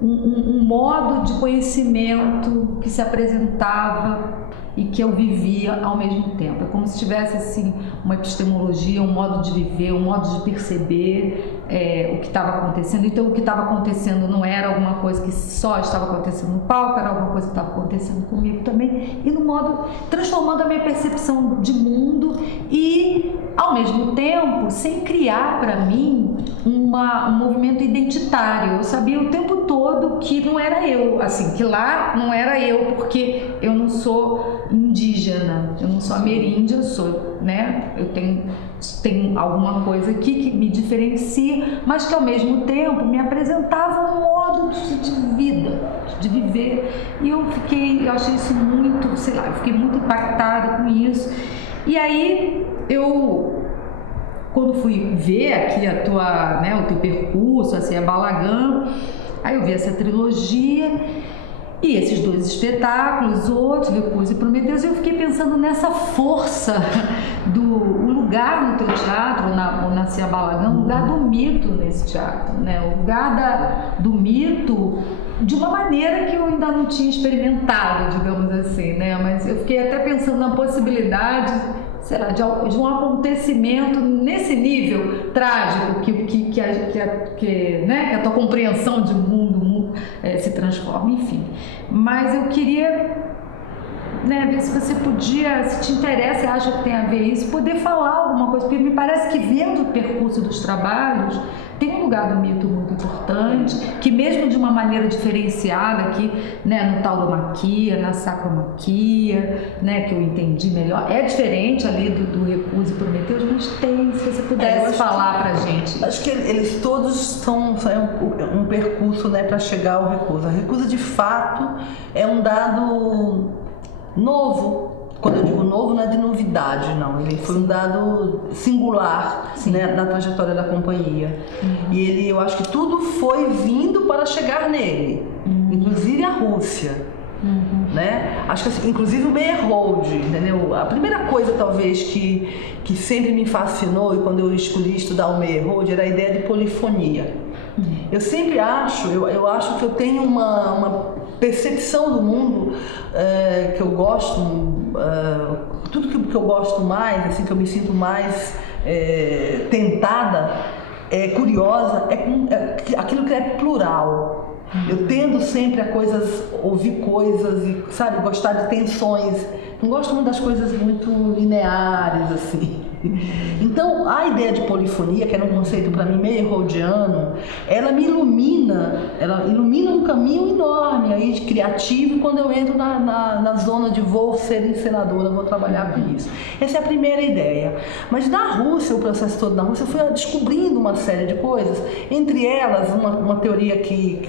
um modo de conhecimento que se apresentava e que eu vivia ao mesmo tempo. É como se tivesse assim uma epistemologia, um modo de viver, um modo de perceber o que estava acontecendo. Então, o que estava acontecendo não era alguma coisa que só estava acontecendo no palco, era alguma coisa que estava acontecendo comigo também, e no modo transformando a minha percepção de mundo, e ao mesmo tempo sem criar para mim um movimento identitário. Eu sabia o tempo todo que não era eu, assim, que lá não era eu, porque eu não sou indígena, eu não sou ameríndia, eu sou, né? Eu tenho alguma coisa aqui que me diferencia, mas que ao mesmo tempo me apresentava um modo de vida, de viver. E eu achei isso muito, sei lá, eu fiquei muito impactada com isso. E aí quando fui ver aqui o teu percurso, assim, a Balagan, aí eu vi essa trilogia e esses 2 espetáculos, outros, Recusa e Prometheus, e eu fiquei pensando nessa força o lugar no teu teatro, ou na Cia Balagan, o lugar do mito nesse teatro, né? O lugar do mito de uma maneira que eu ainda não tinha experimentado, digamos assim, né? Mas eu fiquei até pensando na possibilidade, sei lá, de um acontecimento nesse nível trágico que a tua compreensão de mundo se transforma, enfim. Mas eu queria, né, ver se você podia, se te interessa e acha que tem a ver isso, poder falar alguma coisa, porque me parece que vendo o percurso dos trabalhos, tem um lugar do mito muito importante, que mesmo de uma maneira diferenciada aqui, né, no tauromaquia, na sacromaquia, né, que eu entendi melhor, é diferente ali do Recusa e Prometheus, mas tem, se você pudesse falar pra gente. Acho que eles todos são um percurso, né, para chegar ao Recusa. A Recusa, de fato, é um dado novo. Quando eu digo novo, não é de novidade, não. Ele foi um dado singular, né, na trajetória da companhia. E eu acho que tudo foi vindo para chegar nele, inclusive a Rússia. Né? Acho que assim, inclusive o Meyerhold, entendeu? A primeira coisa talvez que sempre me fascinou, e quando eu escolhi estudar o Meyerhold, era a ideia de polifonia. Eu sempre acho, eu acho que eu tenho uma percepção do mundo que eu gosto, tudo que eu gosto mais, assim, que eu me sinto mais tentada, curiosa, aquilo que é plural. Eu tendo sempre a ouvir coisas e, sabe, gostar de tensões. Não gosto muito das coisas muito lineares, assim. Então, a ideia de polifonia, que era um conceito para mim meyerholdiano, ela ilumina um caminho enorme aí de criativo, e quando eu entro na zona de vou ser encenadora, vou trabalhar com isso. Essa é a primeira ideia. Mas na Rússia, o processo todo na Rússia, eu fui descobrindo uma série de coisas, entre elas uma teoria que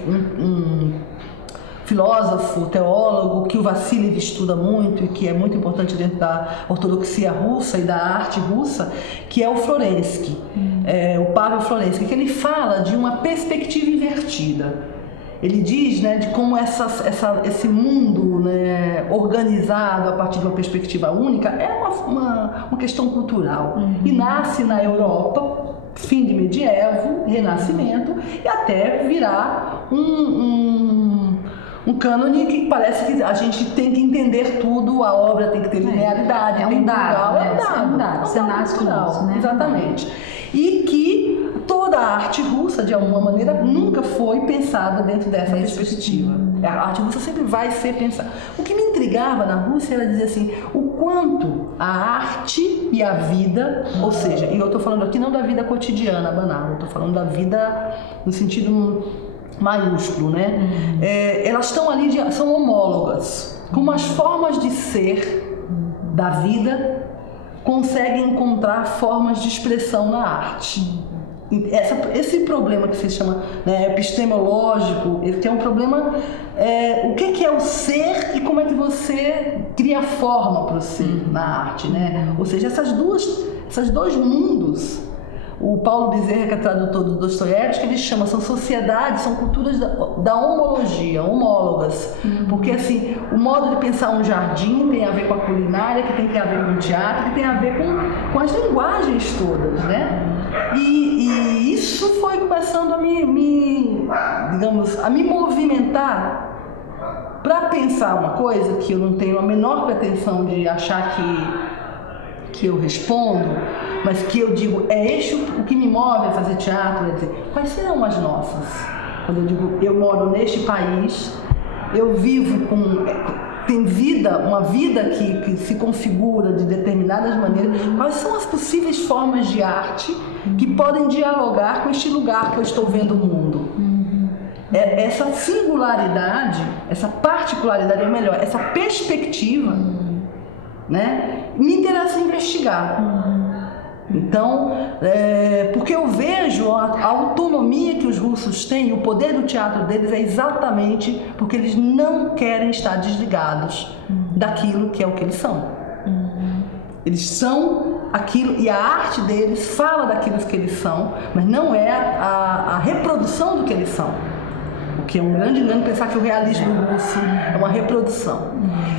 filósofo, teólogo, que o Vassiliev estuda muito e que é muito importante dentro da ortodoxia russa e da arte russa, que é o Florensky, o Pavel Florensky, que ele fala de uma perspectiva invertida. Ele diz, né, de como esse mundo, né, organizado a partir de uma perspectiva única é uma questão cultural. E nasce na Europa, fim de medievo, renascimento, e até virar um um cânone que parece que a gente tem que entender tudo, a obra tem que ter linearidade, é um dado, é um dado. Você nasce com isso, né? Exatamente. E que toda a arte russa, de alguma maneira, nunca foi pensada dentro dessa perspectiva. A arte russa sempre vai ser pensada. O que me intrigava na Rússia era dizer assim, o quanto a arte e a vida, ou seja, e eu estou falando aqui não da vida cotidiana, banal, eu estou falando da vida no sentido maiúsculo, né? Elas estão ali, são homólogas, como as formas de ser da vida conseguem encontrar formas de expressão na arte. Esse problema que se chama, né, epistemológico, que é um problema, o que é o ser e como é que você cria forma para o ser na arte, né? Ou seja, esses dois mundos, o Paulo Bezerra, que é tradutor do Dostoiévski, ele chama, são sociedades, são culturas da homologia, homólogas, porque assim, o modo de pensar um jardim tem a ver com a culinária, que tem a ver com o teatro, que tem a ver com as linguagens todas, né? E isso foi começando a me movimentar para pensar uma coisa que eu não tenho a menor pretensão de achar que eu respondo, mas que eu digo, o que me move a fazer teatro, é dizer, quais serão as nossas? Quando eu digo, eu moro neste país, eu vivo tem uma vida que se configura de determinadas maneiras, quais são as possíveis formas de arte que podem dialogar com este lugar que eu estou vendo o mundo? Essa singularidade, essa particularidade, ou melhor, essa perspectiva, né, me interessa investigar. Então, porque eu vejo a autonomia que os russos têm, o poder do teatro deles é exatamente porque eles não querem estar desligados daquilo que é o que eles são. Eles são aquilo, e a arte deles fala daquilo que eles são, mas não é a reprodução do que eles são. O que é um grande engano pensar que o realismo russo é uma reprodução.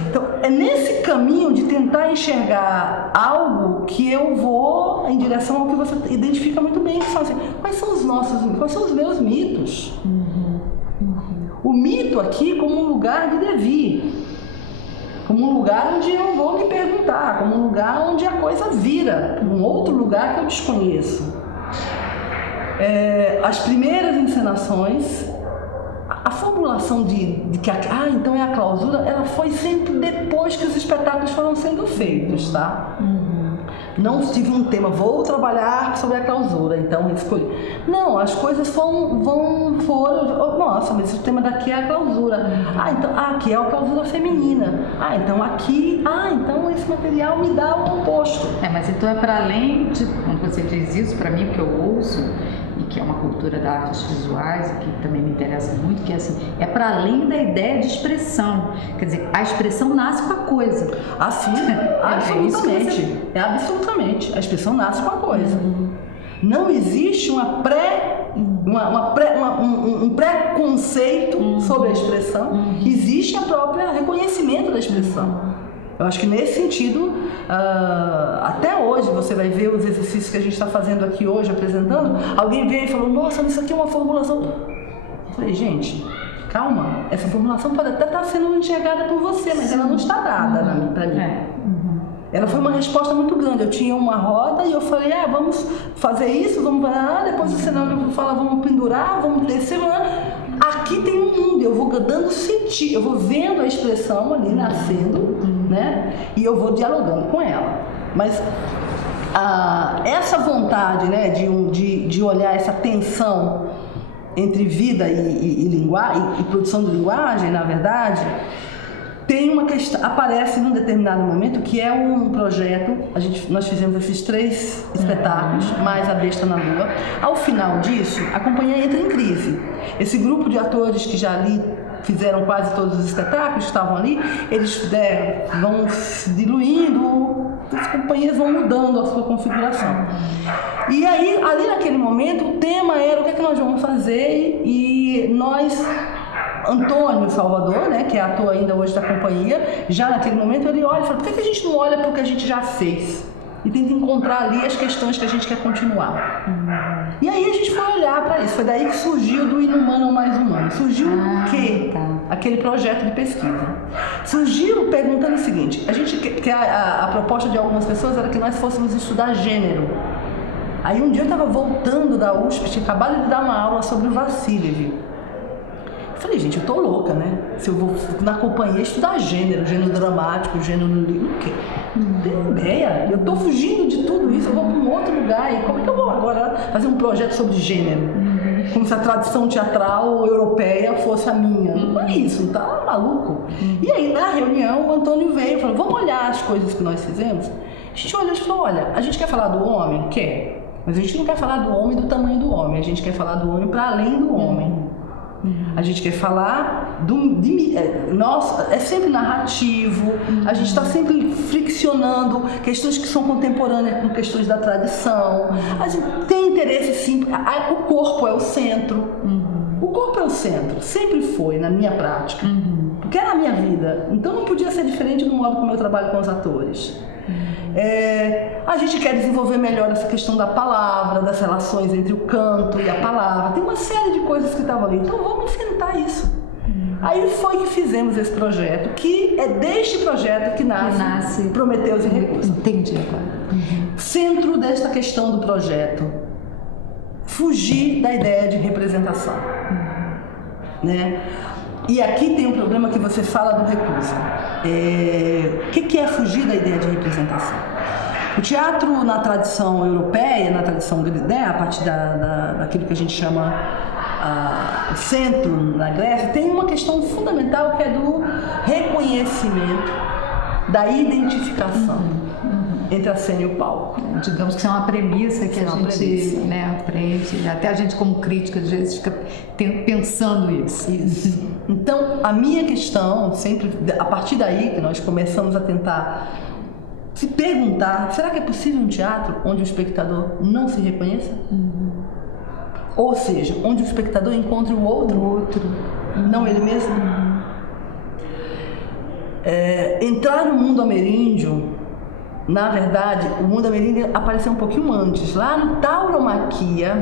Então, é nesse caminho de tentar enxergar algo que eu vou em direção ao que você identifica muito bem, que são assim, quais são os meus mitos? O mito aqui como um lugar de devir, como um lugar onde eu vou me perguntar, como um lugar onde a coisa vira, um outro lugar que eu desconheço. As primeiras encenações, a formulação de que então é a clausura, ela foi sempre depois que os espetáculos foram sendo feitos, tá? Não tive um tema, vou trabalhar sobre a clausura, então escolhi. Não, as coisas foram, nossa, mas o tema daqui é a clausura. Então, aqui é a clausura feminina. Então aqui, então esse material me dá o composto. Mas então é para além de, quando você diz isso, para mim, porque eu ouço, e que é uma cultura da artes visuais, que também me interessa muito, que é assim, é para além da ideia de expressão. Quer dizer, a expressão nasce com a coisa. Sim, absolutamente. Absolutamente. A expressão nasce com a coisa. Não existe um pré-conceito sobre a expressão. Existe o próprio reconhecimento da expressão. Eu acho que nesse sentido, até hoje, você vai ver os exercícios que a gente está fazendo aqui hoje, apresentando, alguém veio e falou, nossa, isso aqui é uma formulação. Eu falei, gente, calma, essa formulação pode até estar sendo enxergada por você, mas ela não está dada para mim. Ela foi uma resposta muito grande. Eu tinha uma roda e eu falei, vamos fazer isso, vamos depois o cenário fala, vamos pendurar, vamos descer. Aqui tem um mundo, eu vou dando sentido, eu vou vendo a expressão ali nascendo, né? E eu vou dialogando com ela. Mas essa vontade, né, de olhar essa tensão entre vida e linguagem, e produção de linguagem, na verdade, tem uma questão, aparece num determinado momento, que é um projeto, nós fizemos esses 3 espetáculos, mais A Besta na Lua. Ao final disso, a companhia entra em crise. Esse grupo de atores que já ali fizeram quase todos os espetáculos, que estavam ali, eles vão se diluindo, as companhias vão mudando a sua configuração. E aí, ali naquele momento, o tema era o que é que nós vamos fazer, e nós... Antônio Salvador, né, que é ator ainda hoje da companhia, já naquele momento ele olha e fala, por que a gente não olha para o que a gente já fez? e tenta encontrar ali as questões que a gente quer continuar. E aí a gente foi olhar para isso, foi daí que surgiu do Inumano ao Mais Humano. Surgiu o quê? Aquele projeto de pesquisa. Surgiu perguntando o seguinte, a proposta de algumas pessoas era que nós fôssemos estudar gênero. Aí um dia eu estava voltando da USP, tinha acabado de dar uma aula sobre o Vassiliev. Eu falei, gente, eu tô louca, né? Se eu vou na companhia estudar gênero dramático, gênero no livro, o quê? Não tenho ideia. Eu tô fugindo de tudo isso, eu vou para um outro lugar. E como é que eu vou agora fazer um projeto sobre gênero? Como se a tradição teatral europeia fosse a minha. Não é isso, tá maluco? E aí, na reunião, o Antônio veio e falou, vamos olhar as coisas que nós fizemos? A gente olhou e falou, olha, a gente quer falar do homem? Quer. Mas a gente não quer falar do homem do tamanho do homem, a gente quer falar do homem para além do homem. A gente quer falar é sempre narrativo, a gente está sempre friccionando questões que são contemporâneas com questões da tradição. A gente tem interesse sim, o corpo é o centro. O corpo é o centro, sempre foi na minha prática, porque era a minha vida, então não podia ser diferente do modo como eu trabalho com os atores. A gente quer desenvolver melhor essa questão da palavra, das relações entre o canto e a palavra. Tem uma série de coisas que estavam ali, então vamos enfrentar isso. Aí foi que fizemos esse projeto, que é deste projeto que nasce Prometeus e Recursos. Entendi agora. Centro desta questão do projeto, fugir da ideia de representação, né? E aqui tem um problema que você fala do recurso. O que é fugir da ideia de representação? O teatro na tradição europeia, na tradição, né, a partir daquilo que a gente chama o centro na Grécia, tem uma questão fundamental que é do reconhecimento, da identificação entre a cena e o palco. Digamos que isso é uma premissa que a gente né, aprende, até a gente como crítica às vezes fica pensando isso. Então, a minha questão, sempre, a partir daí que nós começamos a tentar se perguntar, será que é possível um teatro onde o espectador não se reconheça? Ou seja, onde o espectador encontre o outro. Não ele mesmo? Entrar no mundo ameríndio, na verdade, o mundo ameríndio apareceu um pouquinho antes. Lá no Tauromaquia,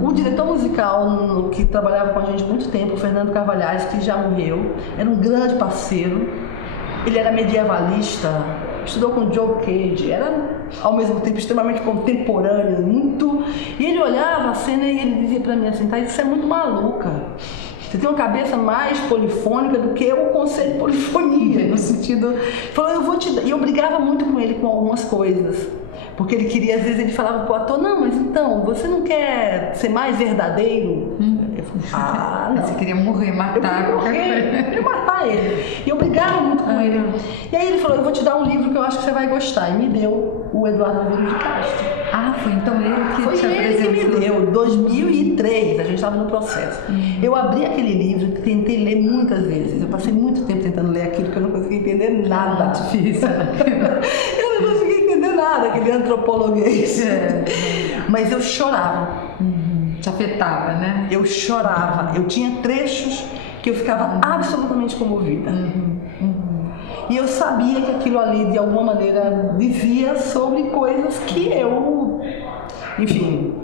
o diretor musical que trabalhava com a gente há muito tempo, o Fernando Carvalhais, que já morreu, era um grande parceiro. Ele era medievalista, estudou com Joe Cage, era ao mesmo tempo extremamente contemporâneo, muito... E ele olhava a cena e ele dizia pra mim assim, tá, isso é muito maluca. Você tem uma cabeça mais polifônica do que o conceito de polifonia, no sentido... Falou, eu vou te dar... E eu brigava muito com ele com algumas coisas. Porque ele queria, às vezes ele falava pro ator, não, mas então, você não quer ser mais verdadeiro? Eu falei, não. Você queria morrer, matar. Eu queria matar ele. E eu brigava muito com ele. E aí ele falou, eu vou te dar um livro que eu acho que você vai gostar. E me deu o Eduardo Aveiro de Castro. Foi então ele que foi te ele apresentou. Que me deu, 2003, a gente estava no processo. Eu abri aquele livro, tentei ler muitas vezes. Eu passei muito tempo tentando ler aquilo que eu não conseguia entender nada. Difícil. Eu não conseguia entender nada, aquele antropologuês. Mas eu chorava. Te afetava, né? Eu chorava. Eu tinha trechos que eu ficava absolutamente comovida. E eu sabia que aquilo ali, de alguma maneira, dizia sobre coisas que eu, enfim,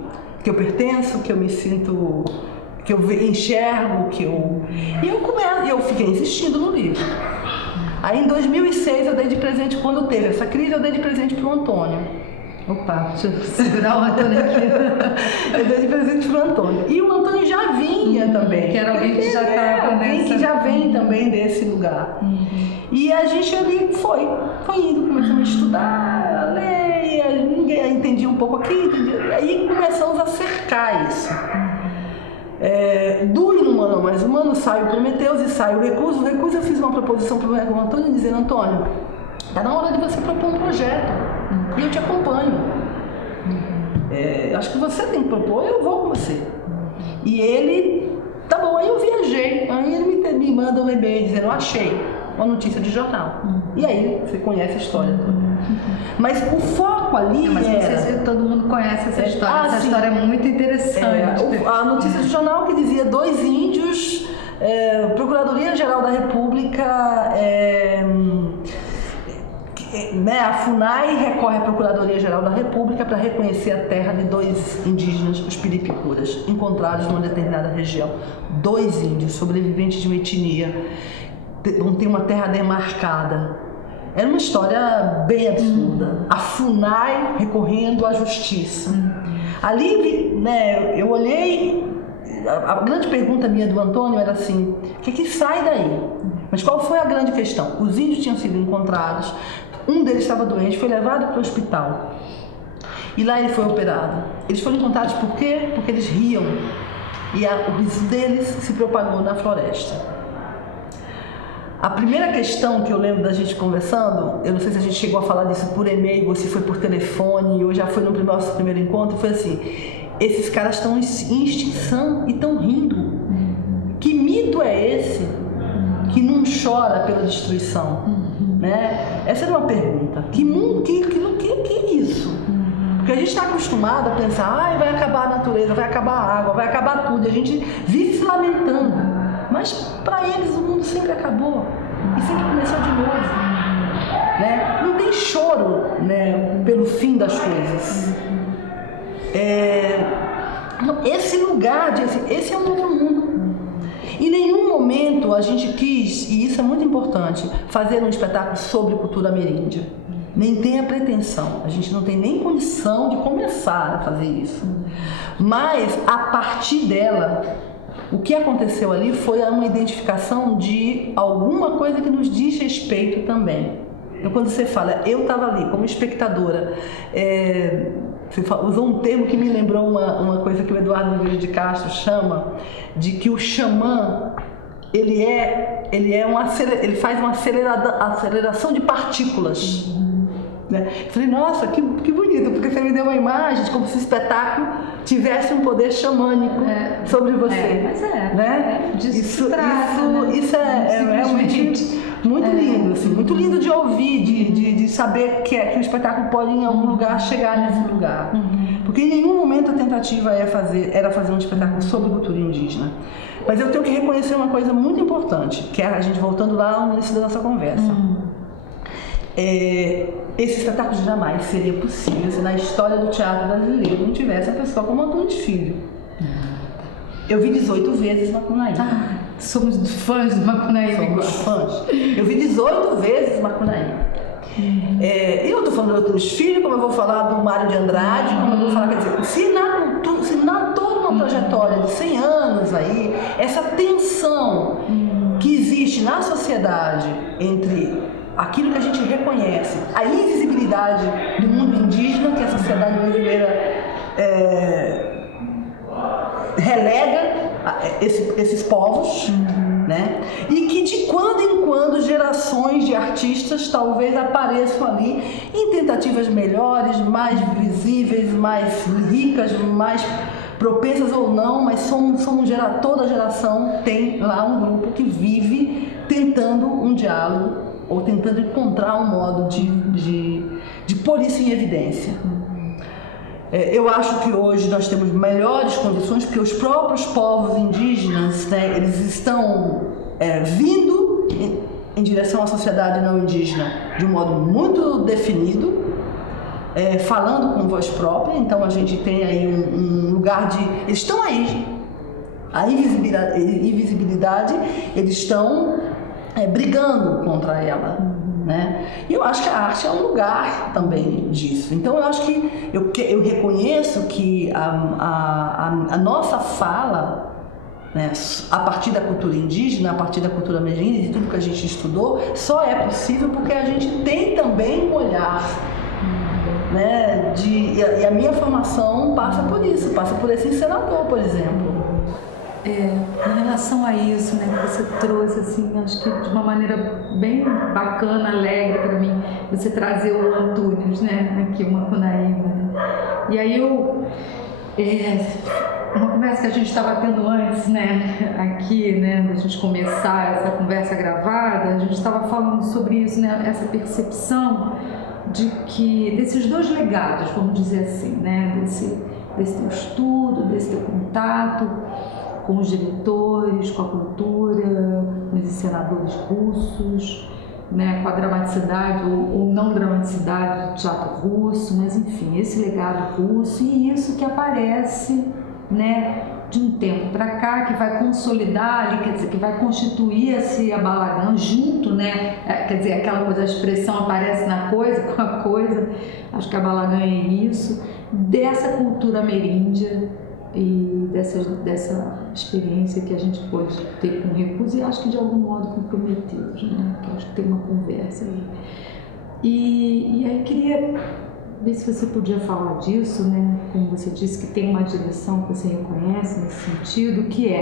que eu pertenço, que eu me sinto, que eu enxergo, que eu... E eu fiquei insistindo no livro. Aí em 2006 eu dei de presente, quando teve essa crise, eu dei de presente pro Antônio. Opa, deixa eu segurar o Antônio aqui. Eu dei de presente pro Antônio. E o Antônio já vinha também. Que era alguém que já estava alguém que já vem também desse lugar. E a gente ali foi indo, começamos a estudar, a ler, ninguém entendia um pouco aqui, entendia. Aí começamos a cercar isso. Do Inumano ao Mais Humano sai o Prometeus e sai o Recurso. O Recurso eu fiz uma proposição para o Antônio, dizendo, Antônio, está na hora de você propor um projeto e eu te acompanho. Acho que você tem que propor, eu vou com você. E ele, tá bom, aí eu viajei, aí ele me manda um e-mail dizendo, eu achei uma notícia de jornal. E aí você conhece a história toda. Mas o foco ali mas não sei se todo mundo conhece essa história. Essa história é muito interessante. A notícia de jornal que dizia 2 índios, Procuradoria-Geral da República a FUNAI recorre à Procuradoria-Geral da República para reconhecer a terra de 2 indígenas, os piripicuras, encontrados numa determinada região. 2 índios sobreviventes de uma etnia, vão ter uma terra demarcada. Era uma história bem absurda. A FUNAI recorrendo à justiça. Ali, né, eu olhei, a grande pergunta minha do Antônio era assim, o que sai daí? Mas qual foi a grande questão? Os índios tinham sido encontrados, um deles estava doente, foi levado para o hospital. E lá ele foi operado. Eles foram encontrados por quê? Porque eles riam. E o riso deles se propagou na floresta. A primeira questão que eu lembro da gente conversando, eu não sei se a gente chegou a falar disso por e-mail ou se foi por telefone ou já foi no nosso primeiro encontro, foi assim, esses caras estão em extinção e estão rindo. Que mito é esse que não chora pela destruição? Né? Essa era uma pergunta. Que é isso? Porque a gente está acostumado a pensar, vai acabar a natureza, vai acabar a água, vai acabar tudo. E a gente vive se lamentando. Mas para eles o mundo sempre acabou e sempre começou de novo. Né? Não tem choro, né, pelo fim das coisas. Esse lugar, esse é um outro mundo. Em nenhum momento a gente quis, e isso é muito importante, fazer um espetáculo sobre cultura ameríndia. Nem tem a pretensão, a gente não tem nem condição de começar a fazer isso. Mas, a partir dela, o que aconteceu ali foi uma identificação de alguma coisa que nos diz respeito também. Então, quando você fala, eu estava ali como espectadora, você usou um termo que me lembrou uma coisa que o Eduardo Vieira de Castro chama de que o xamã, ele faz uma aceleração de partículas. Né? Eu falei, nossa, que bonito, porque você me deu uma imagem de como se o espetáculo tivesse um poder xamânico sobre você. Mas né? Isso é realmente muito lindo, assim, muito lindo de ouvir, de saber que o espetáculo pode em algum lugar chegar nesse lugar. Porque em nenhum momento a tentativa era fazer um espetáculo sobre cultura indígena. Mas eu tenho que reconhecer uma coisa muito importante, que é a gente voltando lá no início da nossa conversa. Esse espetáculo jamais seria possível se na história do teatro brasileiro não tivesse a pessoa como Antônio de Filho. Eu vi 18 vezes Macunaíma. Somos fãs de Macunaíma. Somos fãs. Eu vi 18 vezes Macunaíma. E eu estou falando do Antônio de Filho, como eu vou falar do Mário de Andrade, como eu vou falar, quer dizer, se na toda uma trajetória de 100 anos aí, essa tensão que existe na sociedade entre aquilo que a gente reconhece, a invisibilidade do mundo indígena, que a sociedade brasileira relega esses povos, né? E que de quando em quando gerações de artistas talvez apareçam ali em tentativas melhores, mais visíveis, mais ricas, mais propensas ou não, mas toda geração tem lá um grupo que vive tentando um diálogo ou tentando encontrar um modo de pôr isso em evidência. Eu acho que hoje nós temos melhores condições, porque os próprios povos indígenas, né, eles estão vindo em direção à sociedade não indígena de um modo muito definido, falando com voz própria. Então a gente tem aí um lugar de... Eles estão aí, a invisibilidade, eles estão brigando contra ela, né? E eu acho que a arte é um lugar também disso. Então eu acho que eu reconheço que a nossa fala, né, a partir da cultura indígena, a partir da cultura ameríndia, de tudo que a gente estudou, só é possível porque a gente tem também um olhar, né, e a minha formação passa por isso, passa por esse encenador, por exemplo. Em relação a isso, né, que você trouxe, assim, acho que de uma maneira bem bacana, alegre para mim, você trazer o Antunes, né, aqui, o Macunaíma, né? E aí uma conversa que a gente estava tendo antes, né, aqui, né, da gente começar essa conversa gravada, a gente estava falando sobre isso, né, essa percepção de que desses 2 legados, vamos dizer assim, né, desse teu estudo, desse teu contato com os diretores, com a cultura, com os encenadores russos, né, com a dramaticidade ou não dramaticidade do teatro russo, mas enfim, esse legado russo e isso que aparece, né, de um tempo para cá, que vai consolidar ali, quer dizer, que vai constituir esse Abalagã junto, né, quer dizer, aquela coisa, a expressão aparece na coisa, com a coisa, acho que Abalagã é isso, dessa cultura ameríndia e dessa experiência que a gente pode ter com o Recusa e acho que de algum modo comprometidos, né, que acho que tem uma conversa aí. E aí queria ver se você podia falar disso, né? Como você disse que tem uma direção que você reconhece nesse sentido, que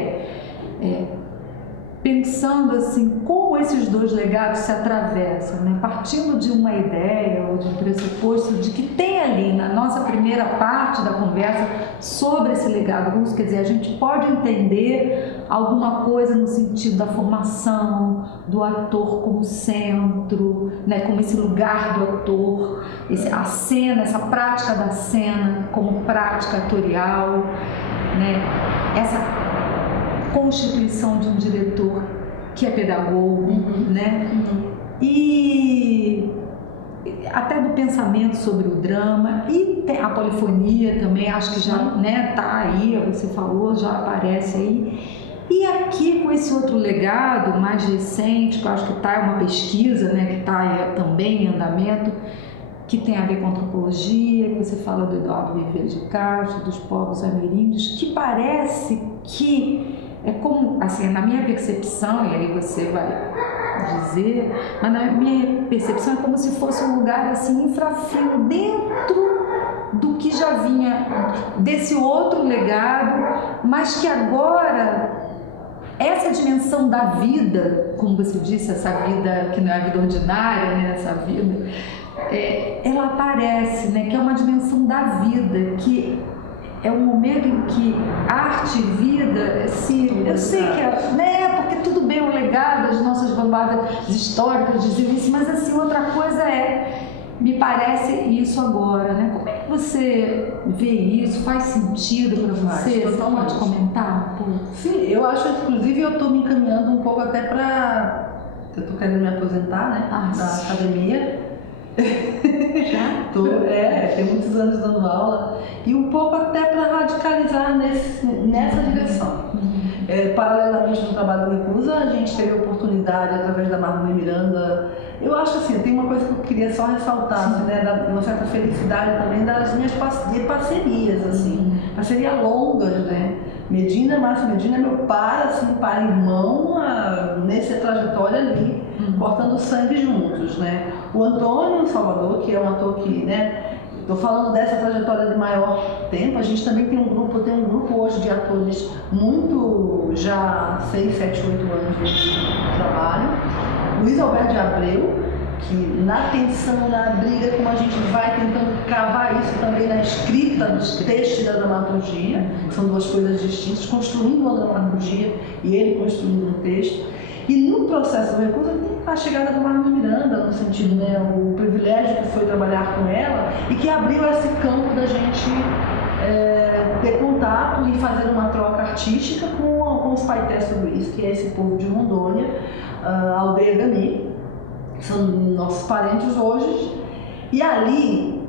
pensando assim, como esses dois legados se atravessam, né? Partindo de uma ideia ou de um pressuposto de que tem ali na nossa primeira parte da conversa sobre esse legado russo, quer dizer, a gente pode entender alguma coisa no sentido da formação do ator como centro, né? Como esse lugar do ator, a cena, essa prática da cena como prática atorial, né? Essa constituição de um diretor que é pedagogo, né? E até do pensamento sobre o drama e a polifonia também, acho que já, né, tá aí, você falou, já aparece aí. E aqui com esse outro legado mais recente, que eu acho que tá uma pesquisa, né, que tá também em andamento, que tem a ver com antropologia, que você fala do Eduardo Viveiro de Castro, dos povos ameríndios, que parece que é como, assim, na minha percepção, e aí você vai dizer, mas na minha percepção é como se fosse um lugar assim infrafino dentro do que já vinha desse outro legado, mas que agora essa dimensão da vida, como você disse, essa vida que não é a vida ordinária, né, essa vida, ela aparece, né, que é uma dimensão da vida, que é um momento em que arte e vida eu sei que é, né, porque tudo bem o legado, as nossas vanguardas históricas diziam isso, mas assim, outra coisa me parece isso agora, né? Como é que você vê isso? Faz sentido para você? Você pode comentar? Sim, eu acho, inclusive, eu estou me encaminhando um pouco até para... Eu estou querendo me aposentar, né, da academia. Já? Tem muitos anos dando aula e um pouco até para radicalizar nessa direção. Paralelamente no trabalho do Recusa, a gente teve a oportunidade, através da Marlene Miranda, eu acho assim, tem uma coisa que eu queria só ressaltar, né, uma certa felicidade também das minhas parcerias, assim, parcerias longas, né? Márcio Medina é meu par, assim, par irmão, nessa trajetória ali, cortando sangue juntos, né? O Antônio Salvador, que é um ator que, né, estou falando dessa trajetória de maior tempo, a gente também tem um grupo hoje de atores muito, já 6, 7, 8 anos de trabalho. Luiz Alberto de Abreu, que na tensão, na briga, como a gente vai tentando cavar isso também na escrita dos textos da dramaturgia, que são duas coisas distintas, construindo uma dramaturgia e ele construindo um texto. E no processo do Recusa tem a chegada da Marlene Miranda, no sentido, né, o privilégio que foi trabalhar com ela e que abriu esse campo da gente ter contato e fazer uma troca artística com os Paetés Luiz, que é esse povo de Rondônia, a aldeia Gami, que são nossos parentes hoje, e ali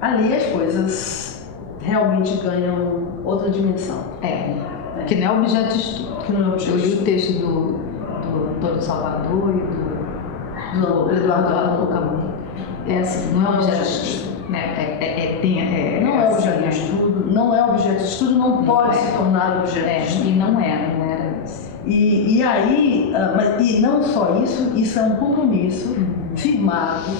as coisas realmente ganham outra dimensão. Que não é objeto de estudo. Eu li o texto do Antônio Salvador e do Eduardo Bucamã. Assim, não é objeto de estudo. Não é objeto de estudo, não é objeto de estudo, não pode se tornar objeto de estudo. E não era isso. E aí, e não só isso é um compromisso firmado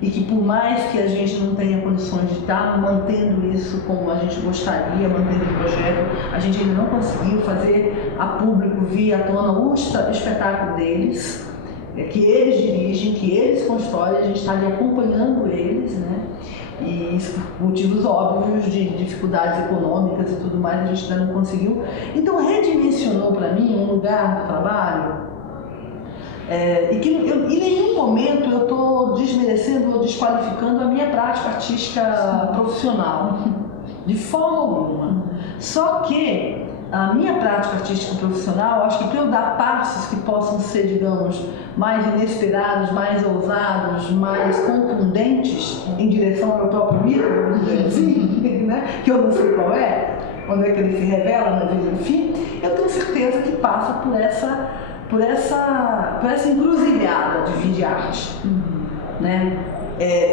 e que por mais que a gente não tenha condições de estar mantendo isso como a gente gostaria, mantendo o projeto, a gente ainda não conseguiu fazer a público vir à tona o espetáculo deles, que eles dirigem, que eles constroem, a gente está ali acompanhando eles, né? E por motivos óbvios de dificuldades econômicas e tudo mais, a gente ainda não conseguiu. Então redimensionou para mim um lugar do trabalho e que em nenhum momento eu estou desmerecendo ou desqualificando a minha prática artística profissional, de forma alguma. Só que a minha prática artística profissional, acho que para eu dar passos que possam ser, digamos, mais inesperados, mais ousados, mais contundentes em direção ao meu próprio mito, vamos dizer assim, né? Que eu não sei qual é, onde é que ele se revela na vida, enfim, eu tenho certeza que passa por essa encruzilhada de vida e arte, né?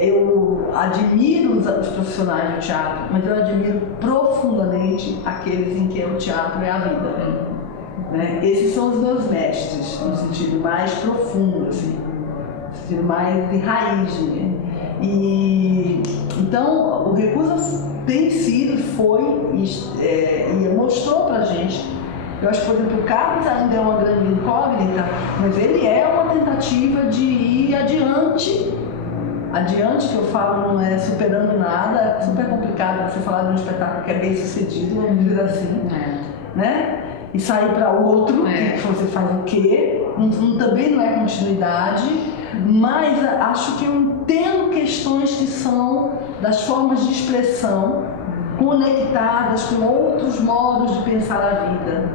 Eu admiro os profissionais do teatro, mas eu admiro profundamente aqueles em que o teatro é a vida, né? Esses são os meus mestres, no sentido mais profundo, assim, no sentido mais de raiz, né? E então o Recusa tem sido, foi e mostrou pra gente. Eu acho que, por exemplo, o Carlos ainda é uma grande incógnita, mas ele é uma tentativa de ir adiante. Adiante, que eu falo, não é superando nada, é super complicado você falar de um espetáculo que é bem sucedido, vamos dizer assim, né? E sair para outro, que você faz o quê? Também não é continuidade, mas acho que eu entendo questões que são das formas de expressão conectadas com outros modos de pensar a vida.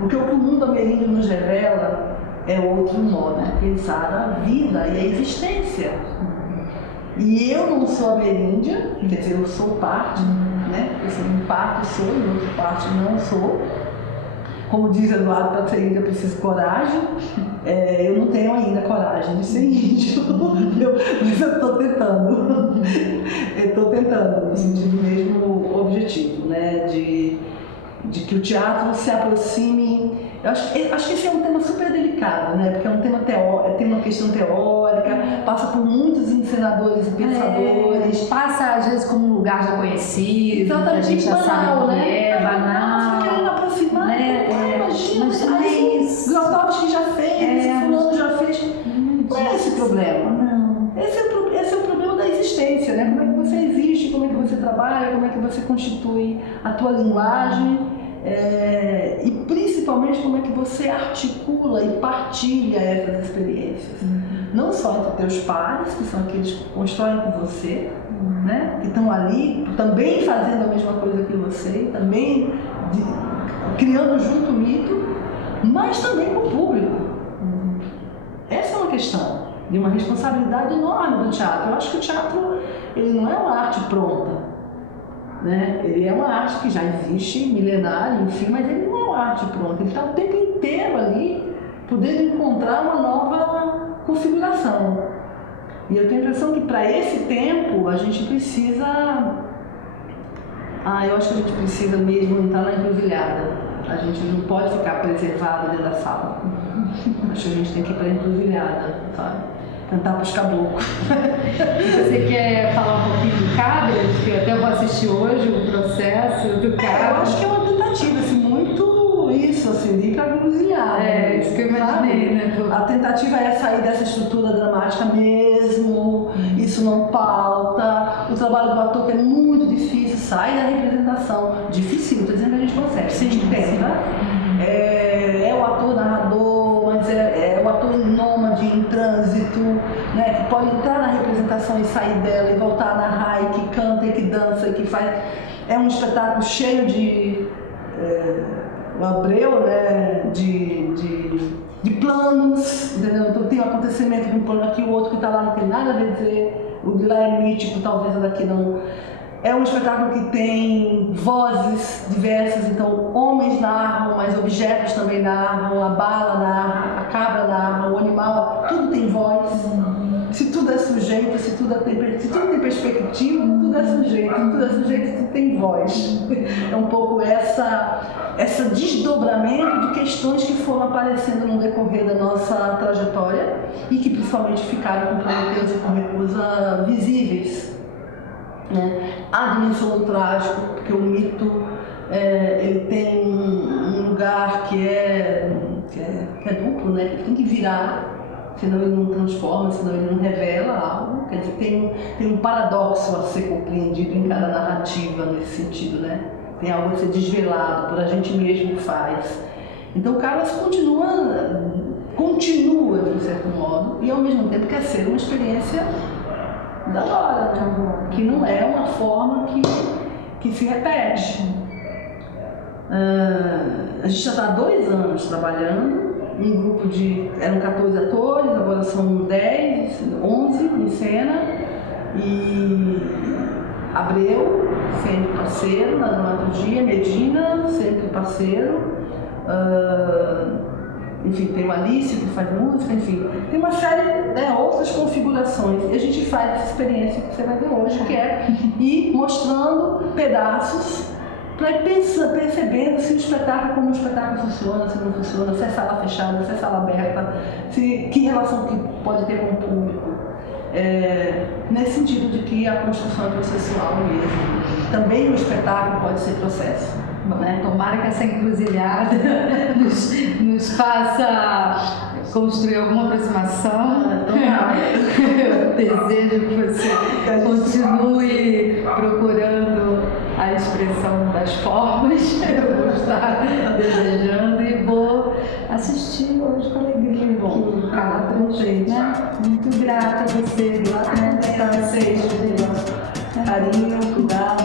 Porque o que o mundo ameríndio nos revela é outro modo de pensar a vida e a existência. E eu não sou ameríndia, quer dizer, eu sou parte, né? Eu sou em parte sou, em outra parte não sou. Como diz Eduardo, para ser índia preciso coragem. Eu não tenho ainda coragem de ser índio, mas eu estou tentando. No sentido mesmo objetivo, né? De que o teatro se aproxime. Eu acho que esse é um tema super delicado, né? Porque é um tema tem uma questão teórica, passa por muitos encenadores e pensadores. Passa às vezes como um lugar já conhecido, exatamente, a gente já sabe o que é, banal. Você querendo aproximar, imagina, mas não é isso. Grotowski já fez, fulano já fez. Não é esse o problema. Não. Esse é o problema da existência, né? Como é que você existe, como é que você trabalha, como é que você constitui a tua linguagem. E principalmente como é que você articula e partilha essas experiências. Não só entre teus pares, que são aqueles que constroem com você, né? Que estão ali também fazendo a mesma coisa que você, também criando junto o mito, mas também com o público. Essa é uma questão de uma responsabilidade enorme do teatro. Eu acho que o teatro ele não é uma arte pronta. Né? Ele é uma arte que já existe, milenária, enfim, mas ele não é uma arte pronta. Ele está o tempo inteiro ali, podendo encontrar uma nova configuração. E eu tenho a impressão que para esse tempo a gente precisa... eu acho que a gente precisa mesmo entrar na encruzilhada. A gente não pode ficar preservado dentro da sala. Acho que a gente tem que ir para a encruzilhada, sabe? Cantar para os caboclos. Você quer falar um pouquinho do Cabras? Que eu até vou assistir hoje o processo do Cabras. Eu acho que é uma tentativa, assim, muito isso, assim, de ir para a encruzilhada. Isso que eu imaginei, né? A tentativa é sair dessa estrutura dramática mesmo, isso não pauta. O trabalho do ator que é muito difícil, sai da representação. Difícil, estou dizendo que a gente consegue, a gente tenta. É o ator narrador, mas é o ator nômade, em trânsito, né, que pode entrar na representação e sair dela e voltar a narrar, e que canta, e que dança, e que faz... É um espetáculo cheio de... o Abreu, né, de planos, entendeu? Então tem um acontecimento de um plano aqui, o outro que está lá não tem nada a dizer, o de lá é mítico, talvez o daqui não... É um espetáculo que tem vozes diversas, então homens narram, mas objetos também narram, a bala narra, a cabra narra, o animal, tudo tem voz. Se tudo é sujeito, se tudo tem perspectiva, tudo é sujeito, tudo tem voz. É um pouco esse desdobramento de questões que foram aparecendo no decorrer da nossa trajetória e que principalmente ficaram com Prometeus e com Recusa visíveis. Né? A dimensão do trágico, porque o mito ele tem um lugar que é duplo, né? Que tem que virar, senão ele não transforma, senão ele não revela algo. Quer dizer, tem um paradoxo a ser compreendido em cada narrativa nesse sentido, né? Tem algo a ser desvelado por a gente mesmo que faz. Então o Cabras continua de um certo modo e ao mesmo tempo quer ser uma experiência da hora, né? Que não é uma forma que se repete. A gente já está há 2 anos trabalhando, um grupo eram 14 atores, agora são 10, 11 em cena, e Abreu, sempre parceiro na dramaturgia, Medina, sempre parceiro, enfim, tem o Alice que faz música, enfim, tem uma série, né, outras configurações, e a gente faz essa experiência que você vai ver hoje, que é ir mostrando pedaços para ir percebendo se o espetáculo, como o espetáculo funciona, se não funciona, se é sala fechada, se é sala aberta, que relação que pode ter com o público. Nesse sentido de que a construção é processual mesmo. Também o espetáculo pode ser processo. Né? Tomara que essa encruzilhada nos faça construir alguma aproximação. Eu desejo que você continue procurando a expressão das formas. Eu vou estar desejando e vou assistir hoje com alegria. Bom, né? Muito grata a você, grata a vocês, carinho, cuidado.